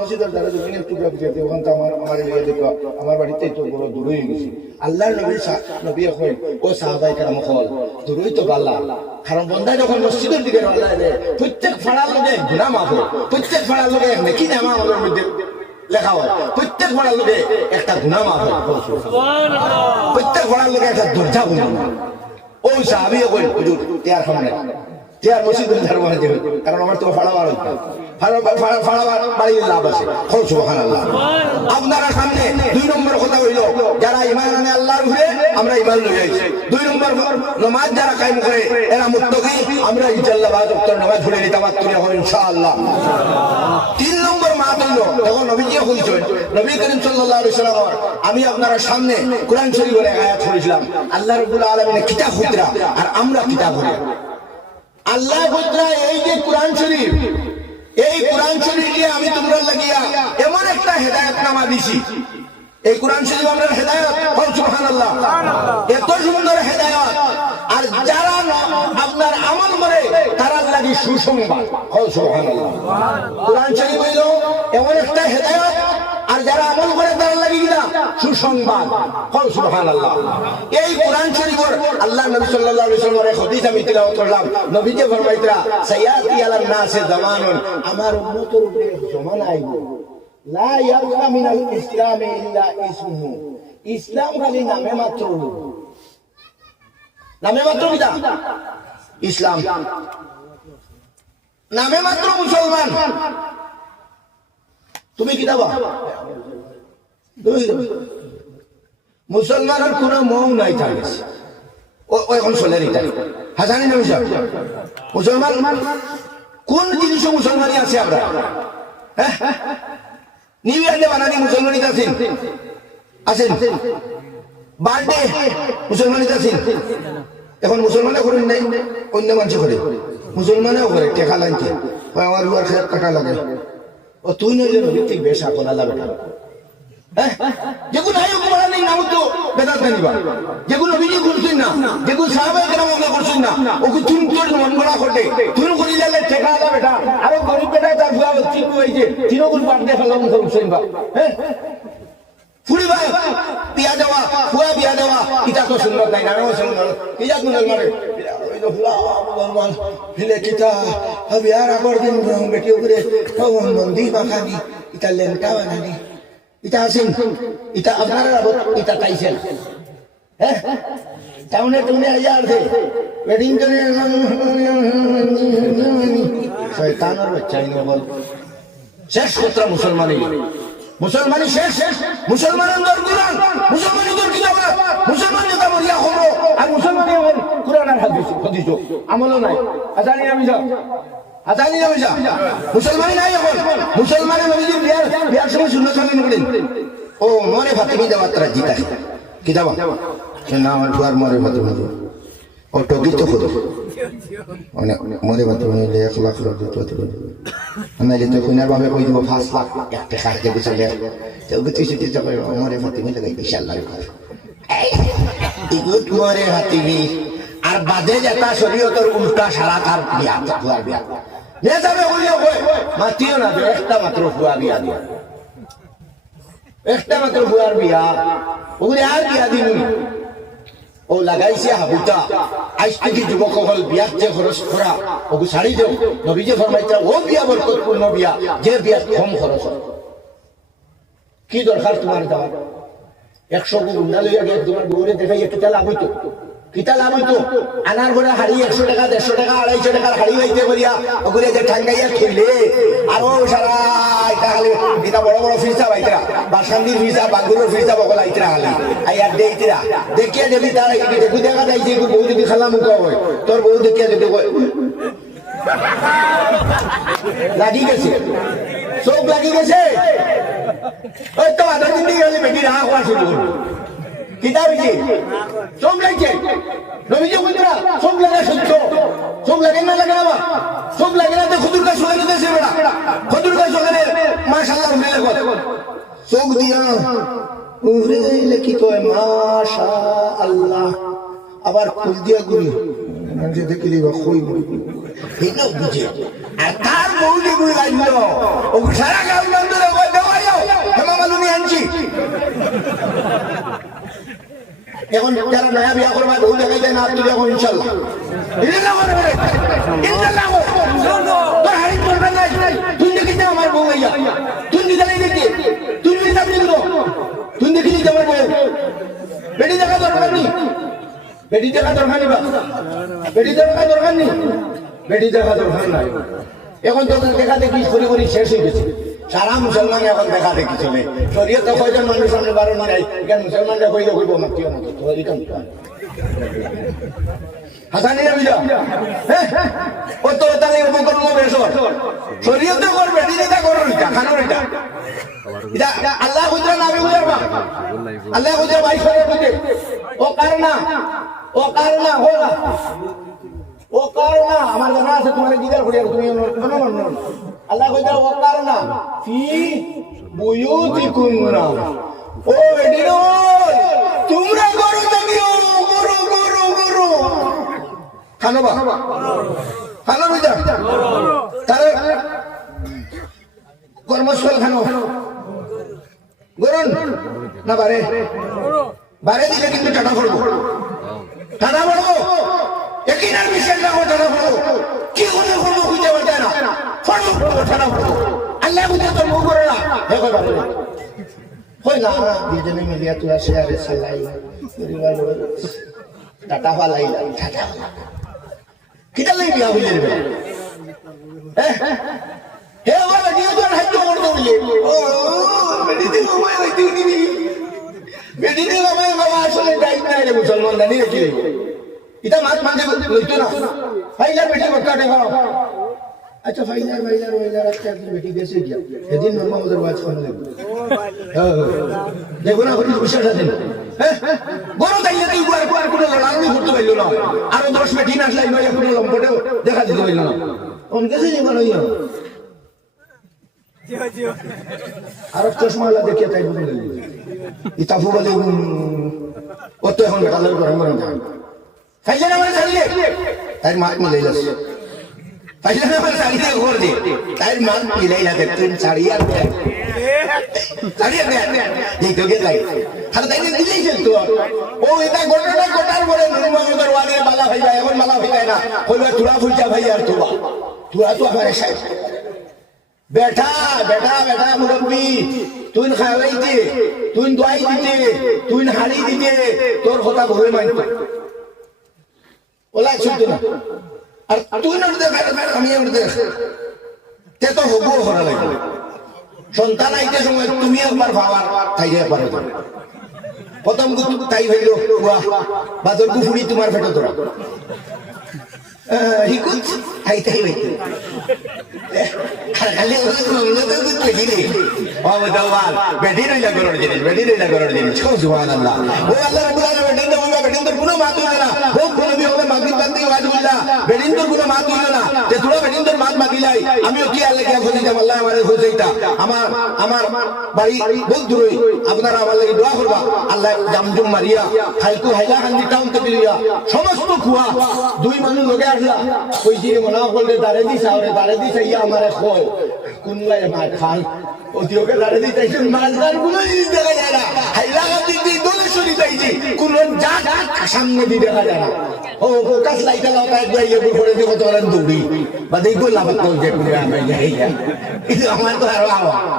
মসজিদের দ্বারা যদি একটু যাবে ওখান তো আমার এলাকা দেখো আমার বাড়িতে তো বড় দূরই গেছি আল্লাহর নবী কই ও সাহাবায়ে কেরাম হল দূরই তো আল্লাহ কারণ বান্দা যখন মসজিদের দিকে রওনা দেয় প্রত্যেক ফাড়ার লগে গুনাহ মাফ হয় প্রত্যেক ফাড়ার লগে নেকি নামা আমাদের মধ্যে লেখা হয় প্রত্যেক ফাড়ার লগে একটা গুনাহ মাফ হয় সুবহানাল্লাহ প্রত্যেক ফাড়ার লগে একটা দরজা গুনাহ ও সাহাবী কই হুজুর তিয়ার সামনে তিয়ার মসজিদের ধারমানে যাবে কারণ আমার তো ফাড়া বার হইছে ফাড়া বাড়ি লাভ আছে সুবহানাল্লাহ আপনারা সামনে দুই নম্বর কথা হইল যারা ঈমান আনে আল্লাহর উপরে আমরা ঈমান লই আইছি দুই নম্বর নামাজ যারা কায়েম করে এরা মুত্তাকি আমরা ইনশাআল্লাহ বাদ ওয়াক্ত নামাজ পড়ে নিতে পারতুম ইনশাআল্লাহ তিন নম্বর মাত হইল তখন নবীজি কইছেন নবী করিম সাল্লাল্লাহু আলাইহি ওয়াসাল্লাম আমি আপনারা সামনে কোরআন শরীফের আয়াত পড়েছিলাম আল্লাহ রাব্বুল আলামিনের কিতাব হুজরা আর আমরা কিতাব পড়ি আল্লাহ হুজরা এই যে কোরআন শরীফ এই কোরআন শরীফে আমি তোমরা লাগিয়া এমন একটা হেদায়েতনামা দিছি এই কোরআন শরীফ আমরা হেদায়েত সুবহানাল্লাহ এত সুন্দর হেদায়েত আর যারা আপনার আমল করে তারা লাগি সুসংবাদ সুবহানাল্লাহ কোরআন শরীফ হইল এমন একটা হেদায়েত আর যারা আমল করে তারা লাগি না সুসংবাদ সুবহানাল্লাহ এই কোরআন শরীফের আল্লাহ নবী সাল্লাল্লাহু আলাইহি ওয়াসাল্লামের হাদিস আমি তেলাওয়াত করলাম নবীজি ফরমাইতরা সায়াতি আলান নাসে জামানুন আমার উম্মতের উপরে জামানা আইব লা ইয়াবকা মিনাল ইসলাম ইল্লা ইসমু ইসলাম খালি নামে মাত্র কিটা ইসলাম নামে মাত্র মুসলমান তুমি কি দাবা মুসলমানের কোন মৌ নাই থাকে ও এখন চলে রিটা হাসানি না মুসলমান কোন জিনিস মুসলমানি আছে আমরা নিউ ইয়ারে বানানি মুসলমানি আছেন আছেন বার্থডে মুসলমানি আছেন এখন মুসলমানে করেন নাই অন্য মানুষ করে মুসলমানেও করে টেকা লাগছে আমার রুয়ার খেয়াল কাটা লাগে ও তুই নইলে নবীর বেশা করা যাবে না যেগুলো নাই ওগুলো নেই নাম তো বেদাত নিবা যেগুলো নবীজি করছেন না যেগুলো সাহাবায়ে কেরাম ওগুলো করছেন না ওকে তুমি তোর মন গড়া করতে তুমি করি যালে ঠেকা আলা বেটা আর গরিব বেটা তার বুয়া হচ্ছে হইছে তিনগুণ বার্থডে ফেলাম করছেন বা হ্যাঁ ফুড়ি ভাই বিয়া দেওয়া ফুয়া বিয়া দেওয়া এটা তো সুন্দর তাই না সুন্দর ইয়া সুন্দর মানে মুসলমান ফিলে কিতা বিয়ার আগর দিন বেটি উপরে মন্দি মাখানি এটা লেনটা বানানি এটা আছেন এটা আপনারা এটা চাইছেন হ্যাঁ টাউনে টাউনে আইয়ার দে ওয়েডিং করে শয়তানের বাচ্চা ইনো বল শেষ কথা মুসলমানি শেষ মুসলমানের দর কুরআন মুসলমানের দর কিতাব মুসলমান যেটা বলিয়া হলো আর মুসলমানি আমল কুরআন আর হাদিস আমল নাই আজানি আমি যা মুসলমানি নাই এখন মুসলমানে নবীজি বিয়ার সময় সুন্নাত সামিল করেন ও মরে ফাতিমি দেওয়ার তারা জিতা কিতাবা না আমার ফুয়ার মরে ফাতিমি ও টকি তো খুদ মানে মরে ফাতিমি নিলে 1 লাখ দিতে না যেতে কোনার ভাবে কই দিব 5 লাখ একটা খাইতে বিছালে তো গতি সিটি যাবে মরে ফাতিমি লাগাই ইনশাআল্লাহ এই গুড মরে ফাতিমি আর বাদে যেটা শরীয়তের উল্টা সারা তার বিয়া ফুয়ার বিয়া যে যাবে হইলে হয় মাতিও না একটা মাত্র ফুয়া বিয়া দিয়া একটা মাত্র ফুয়ার বিয়া ওগুলি আর বিয়া দিন ও লাগাইছে হাবুটা আজ থেকে যুবক হল বিয়ার যে খরচ করা ওকে ছাড়ি দেও নবীজি ফরমাইছে ও বিয়া বরকতপূর্ণ বিয়া যে বিয়া কম খরচ কি দরকার তোমার দেওয়ার 100 গুণা লইয়া গিয়ে তোমার বউরে দেখাই একটু লাভ হইতো কিতা লাভ হইতো আনার ঘরে হাড়ি 100 টাকা 150 টাকা 250 টাকার হাড়ি হইতে করিয়া ওগুলো যে ঠাঙ্গাইয়া খেলে আর ও সারা এটা খালি এটা বড় বড় ফিসা বাইতরা বাসান্দির ফিসা বাগুরের ফিসা বকল আইতরা খালি আইয়া দেইতরা দেখিয়া যদি তার দেখু দেখা যাইছে বউ যদি খালা মুখ হয় তোর বউ দেখিয়া যদি লাগি গেছে চোখ লাগি গেছে ওই তো আধা দিন দিয়ে গেলে বেটি রাগ হওয়া শুরু করবো কিতাব হয়েছে চোখ লাগছে নবীজি বন্ধুরা চোখ লাগা সহ্য চোখ লাগে না লাগে না চোখ লাগে না তো খুদুর গাছ সকালে দেশে বেড়া খুদুর গাছ সকালে মাশাআল্লাহ উঠে লেখো চোখ দিয়া উড়ে লেখি কয় মাশাআল্লাহ আবার ফুল দিয়া গুলি মানুষে দেখিলি বা কই এটা বুঝে আর তার মৌলি গুলি লাগলো ও সারা গাঁও বন্ধুরা কয় দেওয়াইও হেমা মালুনি আনছি এখন যারা নয়া বিয়া করবা দৌড় দেখাই যায় না তুই এখন ইনশাল্লাহ তোর হাড়ি করবে নাই তুই দেখিতে আমার বউ ভাইয়া তুই নিজাই দেখি তুই নিজাম নিল তুই দেখিলি আমার বউ বেটি দেখা দরকার নেই বেটি দেখা দরকার নেই বেটি দেখা দরকার নেই বেটি দেখা দরকার নাই এখন তোদের দেখা দেখি করি করি শেষ হয়ে গেছে সারা মুসলমান এখন দেখা দেখি চলে শরীয়তে কয়জন মানুষ সামনে বারণ নাই এখানে মুসলমানরা কইলে কইব মাতিও মতো তো এখান হাসানি বুঝা ও তো তাহলে উপকর বেসর শরীয়তে করবে এটা করো এটা খানোর এটা এটা আল্লাহ হুজরা নামে বুঝারবা আল্লাহ হুজরা ভাই করে বুঝে ও কারণা হোগা ও কারণা আমার জানা আছে তোমার জিগার করি তুমি আল্লাহ কইতা ও কারণা ফি বুয়ুতিকুন্না ও এডিনো তোমরা করো তামিও করো খানোবা খানো বুঝা তার কর্মস্থল খানো গরুন না বারে দিলে কিন্তু টাটা পড়বো একই নাম মিশন না টাটা পড়বো কি করে করবো বুঝতে পারছে না পড়বো টাটা পড়বো আল্লাহ বুঝে তোর মুখ করে না দেখো বারে কই না দুজনে মিলিয়া তুই শেয়ারে চালাই পরিবার টাটা ফালাই টাটা কিটা লই বিয়া বুঝে রে হে বাবা দিও তো হাত করতে বলে ও বেটি মোবাইল হইতে নিবি বেটি মোবাইল বাবা আসলে টাইম নাই রে মুসলমান জানি কি এটা মাছ মাঝে লইতো না ফাইলার বেটি বটকাটে খাও আচ্ছা ফাইলার আজকে বেটি দেশে গিয়া এদিন নরমাল ওদের ওয়াজ করে দেব দেখো না হরি বিশ্বাস আছে বড় তাইলে তুই আর কোনো লড়াই করতে পারলো না আর 10 বেটি না আসলে নয় কোনো লম্পটে দেখা দিতে পারলো না অনকে সে জীবন হইয়া আর চশমালা দেখিয়ে তাই বলে ইতাফু বলে কত এখন বেটালের করে মরে যায় ফাইলেন আমার ছাড়িয়ে তাই মাছ মিলাই যাচ্ছে ফাইলেন আমার ছাড়িয়ে ঘর দিয়ে তাই মাছ মিলাই যাচ্ছে তুই ছাড়িয়ে এই তোকে যাই তাহলে তাই দিলেই চলতো ও এটা ঘটনা ঘটার পরে নুরমামদের ওয়াদের মালা হয়ে যায় এখন মালা হয়ে যায় না কইবা তুরা ফুলটা ভাই আর তুরা তো আমার সাহেব বেটা মুরব্বী তুই খাওয়াইতে তুই দোয়াই দিতে তুই হাড়ি দিতে তোর কথা ভুলে মানতো ওলা শুনতো না আর তুই না আমি তে তো হবো হরা লাগবে সন্তান আইতে সময় তুমি একবার ভাবার তাই একবার প্রথম তাই হইল বাদর কুফুরি তোমার ফেটো তোরা হিকুত তাই হইতে খালি বেটি রইলা করার জিনিস সুবহানাল্লাহ ও আল্লাহ রাব্বুল আলামিন বেটিন তোর কোনো মাত হইল না ও নবী হবে মাগরিব বান্দি ওয়াজ হইলা বেটিন তোর কোনো মাত হইল না যে তোরা বেটিন তোর মাত মাগিলাই আমিও কি আল্লাহ কি খুঁজিতাম আল্লাহ আমারে খুঁজাইতা আমার বাড়ি বহুত দূরে আপনারা আমার লাগি দোয়া করবা আল্লাহ জামজুম মারিয়া হাইকু হাইলা হান্দি টাউন তে দিলিয়া সমস্ত কুয়া দুই মানুষ লগে আসলা কই জিরে মনা করলে দাঁড়ে দিছা ওরে দাঁড়ে দিছা ইয়া আমারে কয় কোনলাই মা খান ওদিকে দাঁড়ে দিতেছেন মাছদার গুলো দেখা যায় না হাইলা হান্দি দিয়ে দোলে শুনি যাইছি কোন যা সামনে দিয়ে দেখা যায় না ও কাজ লাইটা লাও তাই গইয়ে করে দেব তোরা দৌড়ি বা দেই গোলা বাত যে করে আমি যাই ಇದು ಅಮ್ಮಂತ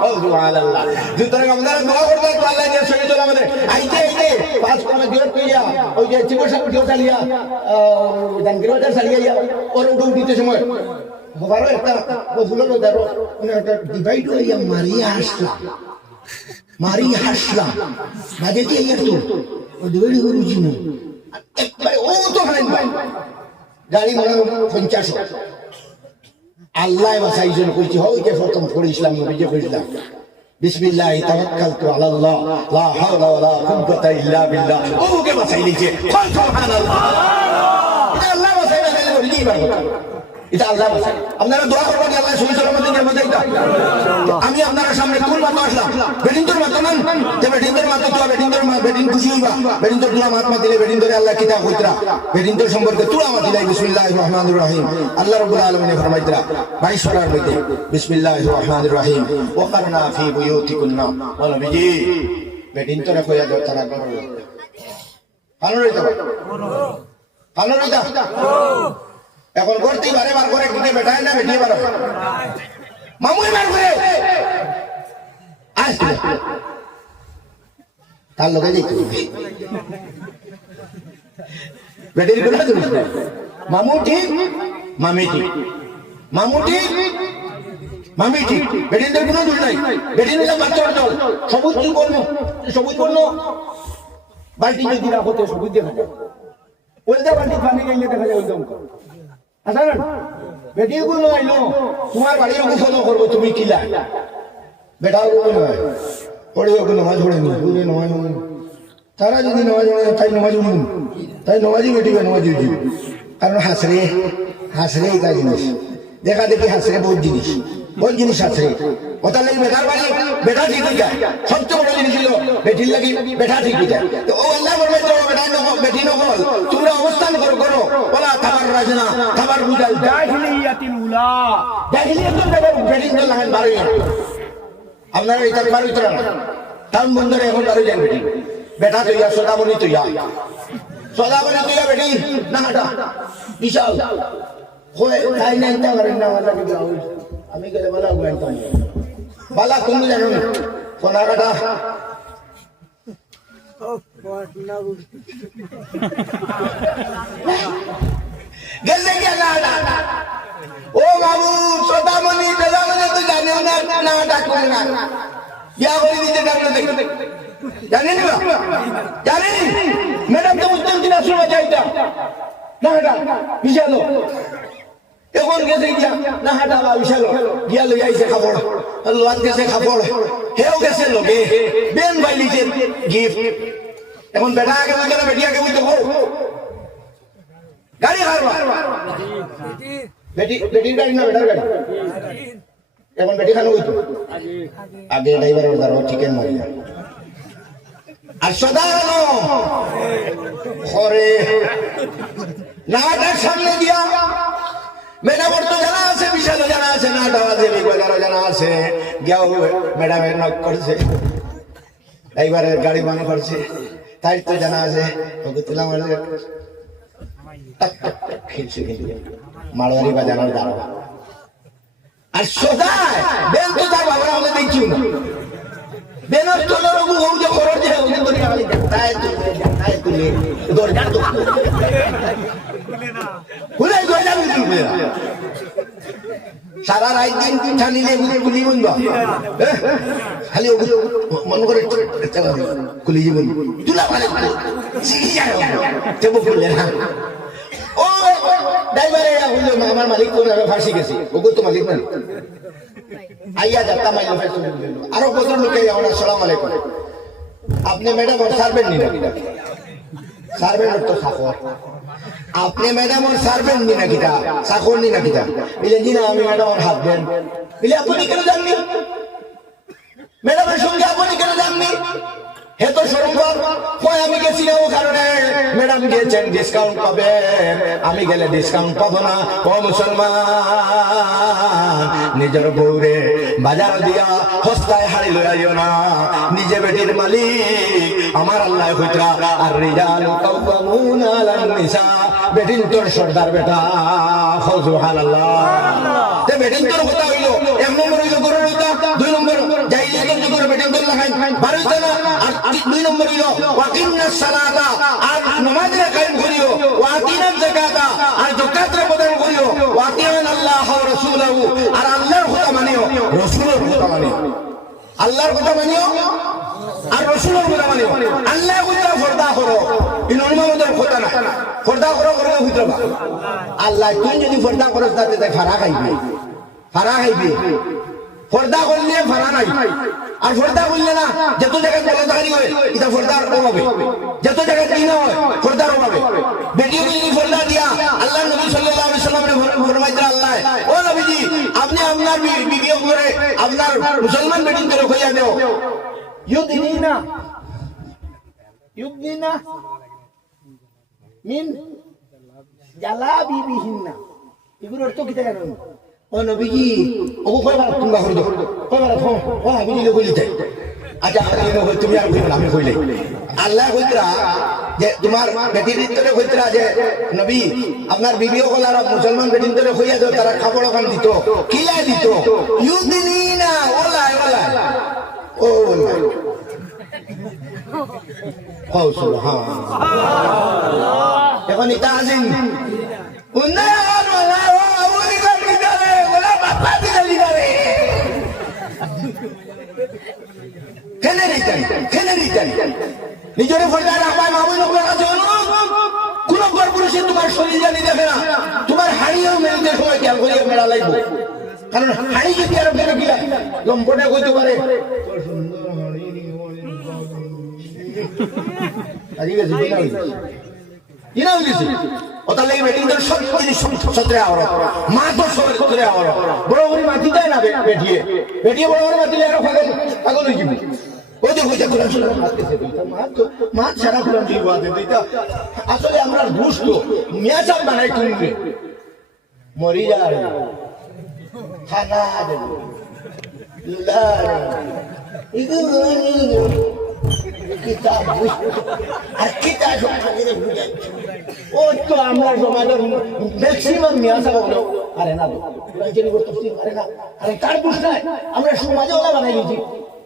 ಹೌದು ಹಾಲಲ್ಲ ಜುತರ ಗಮನ ದೋಾ ಕೊಡ್ತಾ ಇತ್ತು ಅಲ್ಲ ನೀವು ಸರಿ ಚಲ ಮತ್ತೆ ಐತೆ ಪಾಸ್ ಕೊನ ದೇವರ ಕೈಯ ওই যে চিকিৎসা করতে চালিয়া দান কিলোমিটার চালিয়া ওর উঠতে সময় হবারও একটা বদুলো দারো উনি একটা ডিভাইড হইয়া মারিয়া হাসলাম বাজেতে ইয়ার তো ও ডিভাইড হয়ে বুঝিনি একবার ও তো ফাইন গাড়ি মনে 50 আল্লাহ বাসাইজন কইছি হইতে প্রথম পড়ে ইসলাম নবীকে কইছিলাম বিসমিল্লাহি তাওয়াক্কালতু আলাল্লাহ লা হাওলা ওয়ালা কুওয়াতা ইল্লা বিল্লাহ ওকে বাঁচাই লিখে সুবহানাল্লাহ এটা আল্লাহ বাঁচাই না দিলে বলি পারবো এটা আল্লাহ বাঁচাই আপনারা দোয়া করবেন আল্লাহ সুবহানাহু ওয়া তাআলা নিয়ামত দেয় আমি আপনাদের সামনে কোন মাত্র আসলাম বেদিনদের মাত্র মান যে বেদিনদের মাত্র তো বেদিনদের বেদিন খুশি হইবা বেদিনদের দোয়া মাত্র দিলে বেদিনদের আল্লাহ কিতাব কইতরা বেদিনদের সম্পর্কে তুলা মাত্র দিলাই বিসমিল্লাহির রহমানির রহিম আল্লাহ রাব্বুল আলামিন ফরমাইতরা 22 সূরার মধ্যে বিসমিল্লাহির রহমানির রহিম ওয়াকারনা ফি বুয়ুতিকুন্না ওয়া নবীজি বেদিনতরা কইয়া দাও তারা করো ভালো রইতো ভালো রইতো এখন করতে বারে বার করে কিনে বেটায় না বেটিয়ে পারো মামুই বার করে আসলে তার লোকে দেখি বেটির কোনো দোষ নেই মামু ঠিক মামি ঠিক মামু ঠিক মামি ঠিক বেটির কোনো দোষ নাই বেটির বাচ্চা চল সবুজ কি করবো সবুজ করলো বালতি যদি না হতে সবুজ দেখা যায় ওইটা বালতি পানি গাইলে দেখা যায় ওইরকম আচ্ছা বেটি গুলো আইলো তোমার বাড়ির গোসল করবো তুমি কিলা বেটা গুলো নয় পড়ে ওকে নামাজ পড়ে নি বুঝে নামাজ তারা যদি নামাজ পড়ে তাই নামাজ পড়ুন তাই নামাজই বেটিবে নামাজ উঠিবে কারণ হাসরে এটা জিনিস দেখা দেখি হাসরে বহুত জিনিস হাসরে ওটার লাগি বেটার বাড়ি বেটা ঠিক হয়ে যায় সবচেয়ে বড় জিনিস ছিল বেটির লাগি বেটা ঠিক হয়ে যায় তো ও আল্লাহ বলবে তো বেটি নকল তোমরা অবস্থান করো বলা খাবার রাখে না খাবার বুঝাল জাহিলিয়াতিল উলা জাহিলিয়াতুল বেটির তো লাগান বাড়ি আপনারা এটা বাড়ি তো না টাউন বন্দরে এখন বাড়ি যান বেটি বেটা তৈয়া সদাবনি তৈয়া বেটি না হাঁটা বিশাল হয়ে তাই না এটা করেন না আমি গেলে বলা বালা তুমি জানো না সোনা কাটা গেলে ও বাবু সদামণি বেদামণি তো জানেও না ডাকুন না বিয়া করে দিতে জানেন না জানেন ম্যাডাম তো উত্তর দিনা শোনা যাইতা না বিশাল এখন গেছে গিয়া না হাঁটা বা বিশাল গিয়া লই আইছে খাবড় লোয়াত গেছে খাবড় হেও গেছে লগে বেন বাইলিছে গিফট এখন বেটা আগে বলতে না বেটি আগে বলতে গাড়ি হারবা বেটির গাড়ি না বেটার গাড়ি এখন বেটি খানো হইতো আগে ড্রাইভারের দ্বারা চিকেন মারি আর সদা ঘরে নাটার সামনে দিয়া ম্যাডামের তো জানা আছে বিশাল জানা আছে নাটা আছে বিগলারও জানা আছে গিয়াও ম্যাডামের নক করছে ড্রাইভারের গাড়ি বান করছে তাই তো জানা আছে ওকে তুলা মারছে খেলছে মারোয়ারি বাজানোর দ্বারা আর সোজা বেল তো তার বাবার আমাদের দেখছিও না বেনার তোলার ওগু হোক যে খরচ যে ওকে তো খালি তাই তুলে দরজা তো খুলে দরজা খুলে সারা রাত দিন পিঠা নিলে গুলি বলবা খালি ওগুলো মন করে খুলি জীবন তুলা মানে খুললে না ও ড্রাইভারে হইলো আমার মালিক তো ফাঁসি গেছে ওগুলো তো মালিক মানে আইয়া যাত্রা মাইল আরো কত লোকে আসসালামু আলাইকুম আপনি ম্যাডাম ওর সার্ভেন্ট নি না সার্ভেন্ট তো সাকর আপনি ম্যাডাম ওর সার্ভেন্ট নি না কিটা সাকর নি না কিটা বলে জি না আমি ম্যাডাম ওর হাজবেন্ড বলে আপনি কেন জাননি ম্যাডামের সঙ্গে আপনি কেন জাননি হে তো সরম্বর কয় আমি গেছি না ও কারণে ম্যাডাম গিয়েছেন ডিসকাউন্ট পাবে আমি গেলে ডিসকাউন্ট পাবো না ও মুসলমান নিজের বউরে বাজার দিয়া হস্তায় হাড়ি লইয়াইও না নিজে বেটির মালিক আমার আল্লাহ কইতরা আর রিজালু কাওয়ামুনা আলান নিসা বেটিন তোর সর্দার বেটা সুবহানাল্লাহ তে বেটিন তোর কথা হইলো এক নম্বর হইলো গরুর কথা দুই নম্বর যাইলে কিন্তু করে বেটিন তোর লাগাই বারোতে না আর দুই নম্বর হইলো ওয়াকিনাস সালাতা আর নামাজে কায়েম করিও ওয়াকিনাজ যাকাতা আর যাকাতরে প্রদান করিও ওয়াকিয়ান আল্লাহ ওয়া রাসূলুহু আর আল্লাহর কথা মানিও রাসূলের কথা মানিও আল্লাহর কথা মানিও আর রাসূলের কথা মানিও আল্লাহর কথা পর্দা করো ইনর মামুদের কথা না পর্দা করো করে হইতো না আল্লাহ তুই যদি পর্দা করস তাতে ফারা খাইবে পর্দা করলে ফারা নাই আর পর্দা করলে না যত জায়গায় বলদারি হয় এটা পর্দার অভাবে যত জায়গায় দিনা হয় পর্দার অভাবে বেটিও যদি পর্দা দিয়া আল্লাহ নবী সাল্লাল্লাহু আলাইহি ওয়াসাল্লামের ফরমাইতে আল্লাহ ও নবীজি আপনি আপনার বিবি করে আপনার মুসলমান বেটিন করে কইয়া দাও ইউদিনা মিন জালাবিবিহিন্না এগুলোর অর্থ কি জানেন ও নবীজি ও কয়বার তোমরা হই দাও কয়বার ও আমি দিলে কইতে আচ্ছা আমি তুমি আর কইনা আমি কইলে আল্লাহ কইতরা যে তোমার বেটির ভিতরে কইতরা যে নবী আপনার বিবিও কলার মুসলমান বেটির ভিতরে কইয়া দাও তারা খাবার ওখান দিত কিলা দিত ইউদিনা ওলা ওলা ও এখন এটা আসেন উন্নয়ন নিজের ফর্দা রাখবাই মামুই লোকের কাছে কোন পুরুষে তোমার শরীর জানি দেখে না তোমার হাড়িও মেলতে সময় খেয়াল করিয়া মেলা লাগবে কারণ হাড়ি যদি আরো বেড়ে গিয়া লম্পটা করতে পারে বড় মাতি দেয় না বেটিয়ে বেটিয়ে বড় মাতিলে আরো পাগল হয়ে যাবে আসলে আমরা দুষ্ট মিয়া চাল বানাই তুলবে মরি যায় খানা ও তো আমরা সমাজের ম্যাক্সিমাম মিয়া চাল আরে না আরে না আরে কার বুঝলায় আমরা সমাজে ওলা বানাই দিয়েছি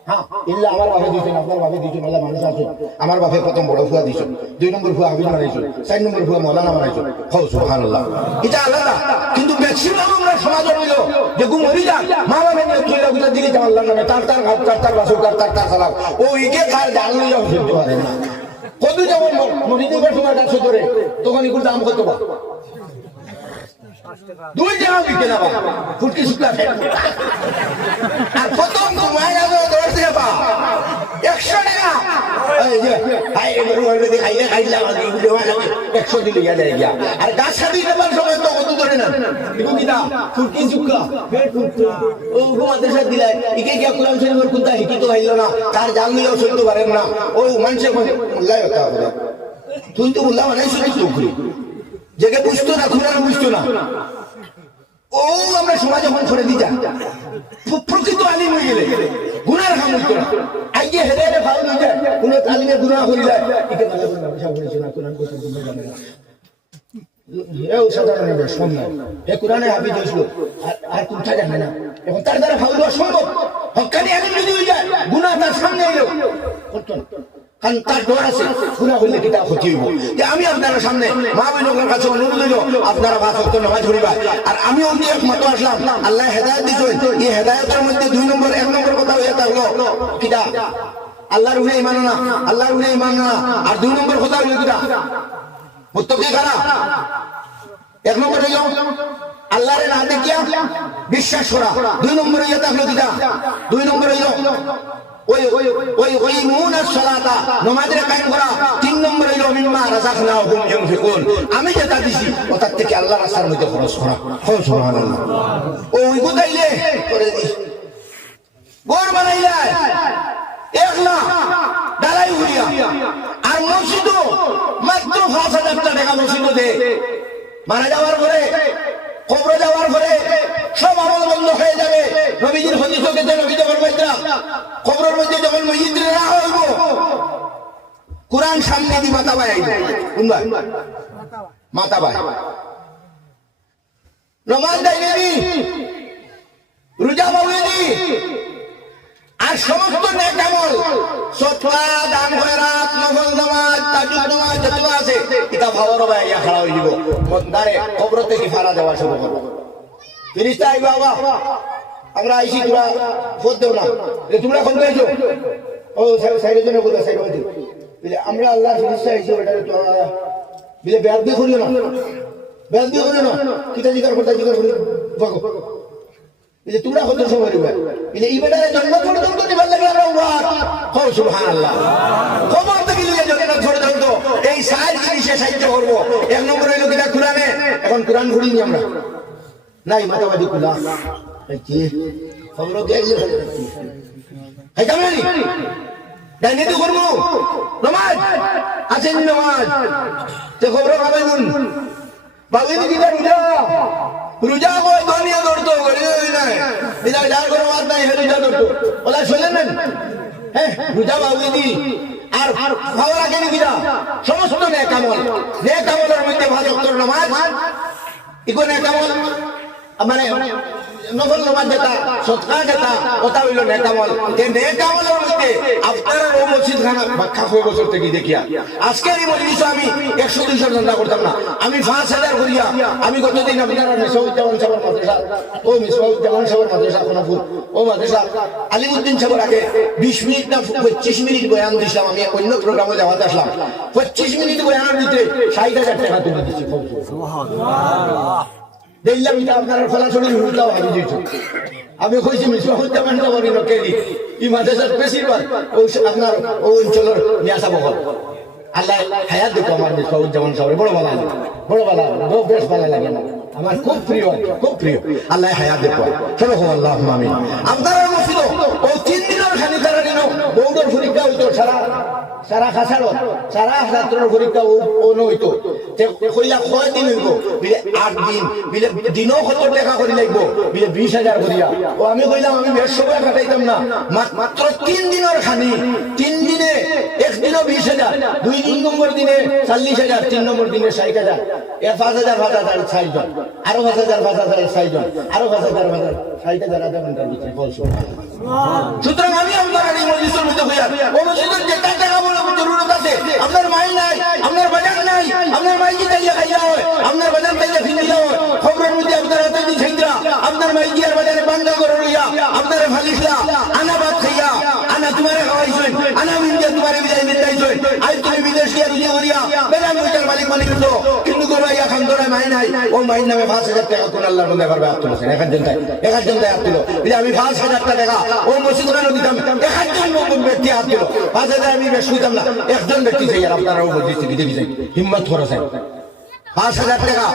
হ্যাঁ ইল্লা আমার বাপে দিয়েছেন আপনার বাপে দিয়েছেন আল্লাহ মানুষ আছেন আমার বাপে প্রথম বড় ফুয়া দিয়েছেন 2 নম্বর ফুয়া হাবিজ বানাইছেন 4 নম্বর ফুয়া মৌলানা বানাইছেন হও সুবহানাল্লাহ এটা আলাদা কিন্তু ম্যাক্সিমাম আমরা সমাজে হইল যে গু মরি যান মা বাবা চলে গুলা দিকে যাওয়ার আল্লাহ নামে তার ঘাট তার বাসু তার সালাম ও ইকে খার ডাল লইয়া হইতে পারে না কত যেমন মরি দিবার সময় ডাকছে ধরে তখন এগুলো দাম কত বা 2 টাকা বিকে না ফুটকি শুকলা আর প্রথম ঘুমায় যাবো ধরতে যাবা 100 টাকা আর গাছ সাথে নেবার সময় তো কত ধরে না ফুটকি শুকলা ও ঘুমাতে সাথে দিলাই ইকে গিয়া কোরআন শরীফের কোনটা হিকি তো খাইল না তার জাল নিলেও চলতে পারেন না ও মানুষের মোল্লাই হতে হবে তুই তো মোল্লা বানাই শুনে চুকরি জেগে বুঝতো না খুঁড়ানো বুঝতো না ও আমরা সমাজে যখন করে দিই প্রকৃত আলিম হয়ে গেলে গুনার কাম হইতো না আগে হেরে হেরে ফাউল হয়ে যায় কোন আলিমের গুনাহ করে যায় একে বলে ব্যবসা করেছে না কোরআন কথা তুমি জানে না এও সাধারণ না সম্মান এ কোরআনে হাফিজ হইছিল আর কোনটা জানে না এখন তার দ্বারা ফাউল হওয়া সম্ভব হক্কানি আলিম যদি হয়ে যায় গুনাহ তার সামনে এলো করতো না কারণ তার ডর আছে গুনাহ হইলে কিটা ক্ষতি হইব যে আমি আপনার সামনে মা বোনের কাছে অনুরোধ হইল আপনারা 5 ওয়াক্ত নামাজ পড়িবা আর আমি অন্য এক মত আসলাম আল্লাহ হেদায়েত দিছেন এই হেদায়েতের মধ্যে 2 নম্বর 1 নম্বর কথা হইয়া থাকলো কিটা আল্লাহর উপরে ঈমান না আল্লাহর উপরে ঈমান না আর 2 নম্বর কথা হইল কিটা মুত্তাকি কারা 1 নম্বর হইল আল্লাহর না দেখিয়া বিশ্বাস করা 2 নম্বর হইয়া থাকলো কিটা 2 নম্বর হইল ওই মুনাস সালাতা নামাজের কায়েম করা 3 নম্বর হইল মিম্মা রাযাকনাহুম ইউনফিকুন আমি যেটা দিছি ওটার থেকে আল্লাহর রাস্তার মধ্যে খরচ করা সুবহানাল্লাহ ওই গোটাইলে করে দিস গোর বানাইলে একলা ডালাই উড়িয়া আর মসজিদ মাত্র 5000 টাকা মসজিদ দে মারা যাওয়ার পরে কবরে যাওয়ার পরে সব আমল বন্ধ হয়ে যাবে নবীজির হাদিসে কেটে নবী যখন বলতেন কবরের মধ্যে যখন মসজিদ রাখা হইব কুরআন সামনে দি মাথা বাই কোন ভাই মাথা বাই নামাজ দাইনি রোজা বাউনি আর সমস্ত নেক আমল সৎকা দান খয়রাত নফল নামাজ তাহাজ্জুদ নামাজ যত আছে এটা ভাবার ভাইয়া খাড়া হই দিব মন্দারে কবরতে কি ফারা দেওয়া শুরু করব ফেরেশতা আইবা বাবা আমরা আইছি তোরা ফোন দেও না তোমরা কোন পেয়েছো ও সাইডে জন্য বলে সাইডে বলে বলে আমরা আল্লাহর ফেরেশতা আইছি ওটা তো বলে বেয়াদবি করিও না বেয়াদবি করিও না কিতা জিকার করতে জিকার করি ভাগো যে তোমরা কত সময় দিবে এই বেটারে জন্ম পর্যন্ত দিবার লাগে আমরা হও সুবহানাল্লাহ খবর থেকে লিয়ে জন্ম পর্যন্ত এই সাইজ জিনিসে সাহায্য করব এক নম্বর হইলো কিনা কোরআনে এখন কোরআন ঘুরি নি আমরা নাই মাতাবাদি কুলা কি খবর গেলে এই কামনি ডাইনে তো করব নামাজ আছেন নামাজ তে খবর পাবেন বাবুই দিদা রোজা কই দুনিয়া ধরতো গড়ি না এটা যার করে মার নাই রোজা ধরতো ওলা শুনলেন হ্যাঁ রোজা বাবুই দি আর খাওয়া লাগে নি কিনা সমস্ত নেক আমলের মধ্যে ভালো ওয়াক্তের নামাজ ইকো নেক আমল মানে নফল নামাজ যেটা সদকা যেটা ওটা হইল নেক আমল যে নেক আমলের মধ্যে আপনারা ও মসজিদ খানা ব্যাখ্যা হয়ে বছর থেকে দেখিয়া আজকের এই মজলিসে আমি 100-200 জনতা করতাম না আমি 5000 করিয়া আমি গতদিন আপনারা মিসবাউদ্দিন সাহেবের মাদ্রাসা ও মিসবাউদ্দিন সাহেবের মাদ্রাসা কোনাপুর ও মাদ্রাসা আলিমউদ্দিন সাহেবের আগে 20 মিনিট না 25 মিনিট বয়ান দিছিলাম আমি অন্য প্রোগ্রামে যাওয়াতে আসলাম 25 মিনিট বয়ানের ভিতরে 60000 টাকা তুলে দিচ্ছি সুবহানাল্লাহ দেখলাম এটা আপনার ফলাফল উল্টাও আমি দিচ্ছি আমি কইছি মিসবাউদ্দিন সাহেবের লোকেরই এই মাদ্রাসার বেশিরভাগ আপনার ও অঞ্চলের নিয়াসা বহল আল্লাহ হায়াত দেখো আমার মিসবাউদ্দিন সাহেবের বড় ভালো বেশ ভালো লাগে না আমার খুব প্রিয় আল্লাহ হায়াত দেখো চলো আল্লাহুম্মা আমিন আপনারা মসজিদ ও 3 দিনের খানি তারা দিন বউদের পরীক্ষা হইতো সারা খাসাড়ো সারা ছাত্রের পরীক্ষা ও নইতো কইলা কয় দিন হইব বিলে 8 দিন বিলে দিনও কত টাকা করি লাগবো বিলে 20000 করিয়া ও আমি কইলাম আমি বেশ সময় কাটাইতাম না মাত্র 3 দিনের খানি 3 দিনে এক দিনও 20000 2 নম্বর দিনে 40000 3 নম্বর দিনে 60000 এ 5000 60 জন আরো 5000 60 জন আরো 5000 60,000 আধা ঘন্টার ভিতরে বলছো সুতরাং আমি আপনার এই মজলিসের মধ্যে হইয়া ও মসজিদের যে টাকা বলে জরুরত আছে আপনার মাই নাই আপনার বাজার নাই আপনার মাই কি তাইয়া খাইয়া হয় আপনার বাজার তাইয়া ফিরিয়া হয় খবরের মধ্যে আপনার হাতে দিন ছাইরা আপনার মাই কি আর বাজারে বাঙ্গা করে রইয়া আপনার ফালিসলা আনা ভাত খাইয়া আনা তোমারে খাওয়াইছেন আনা মিন্দিয়া তোমারে বিদায় মিটাইছেন আই তুমি বিদেশ গিয়া রুজি করিয়া বেলা মইটার মালিক তো কিন্তু গোবাইয়া খান ধরে মাই নাই ও মাই নামে 5000 টাকা কোন আল্লাহর বন্ধা করবে আপ তুলছেন একজন তাই আপ তুলো আমি 5000 টাকা ও মসজিদ কেন দিতাম একজন ব্যক্তি আপ তুলো 5000 আমি বেশ শুইতাম না একজন ব্যক্তি চাই আর আপনারাও মসজিদ দিতে হিম্মত করেছেন 5000 টাকা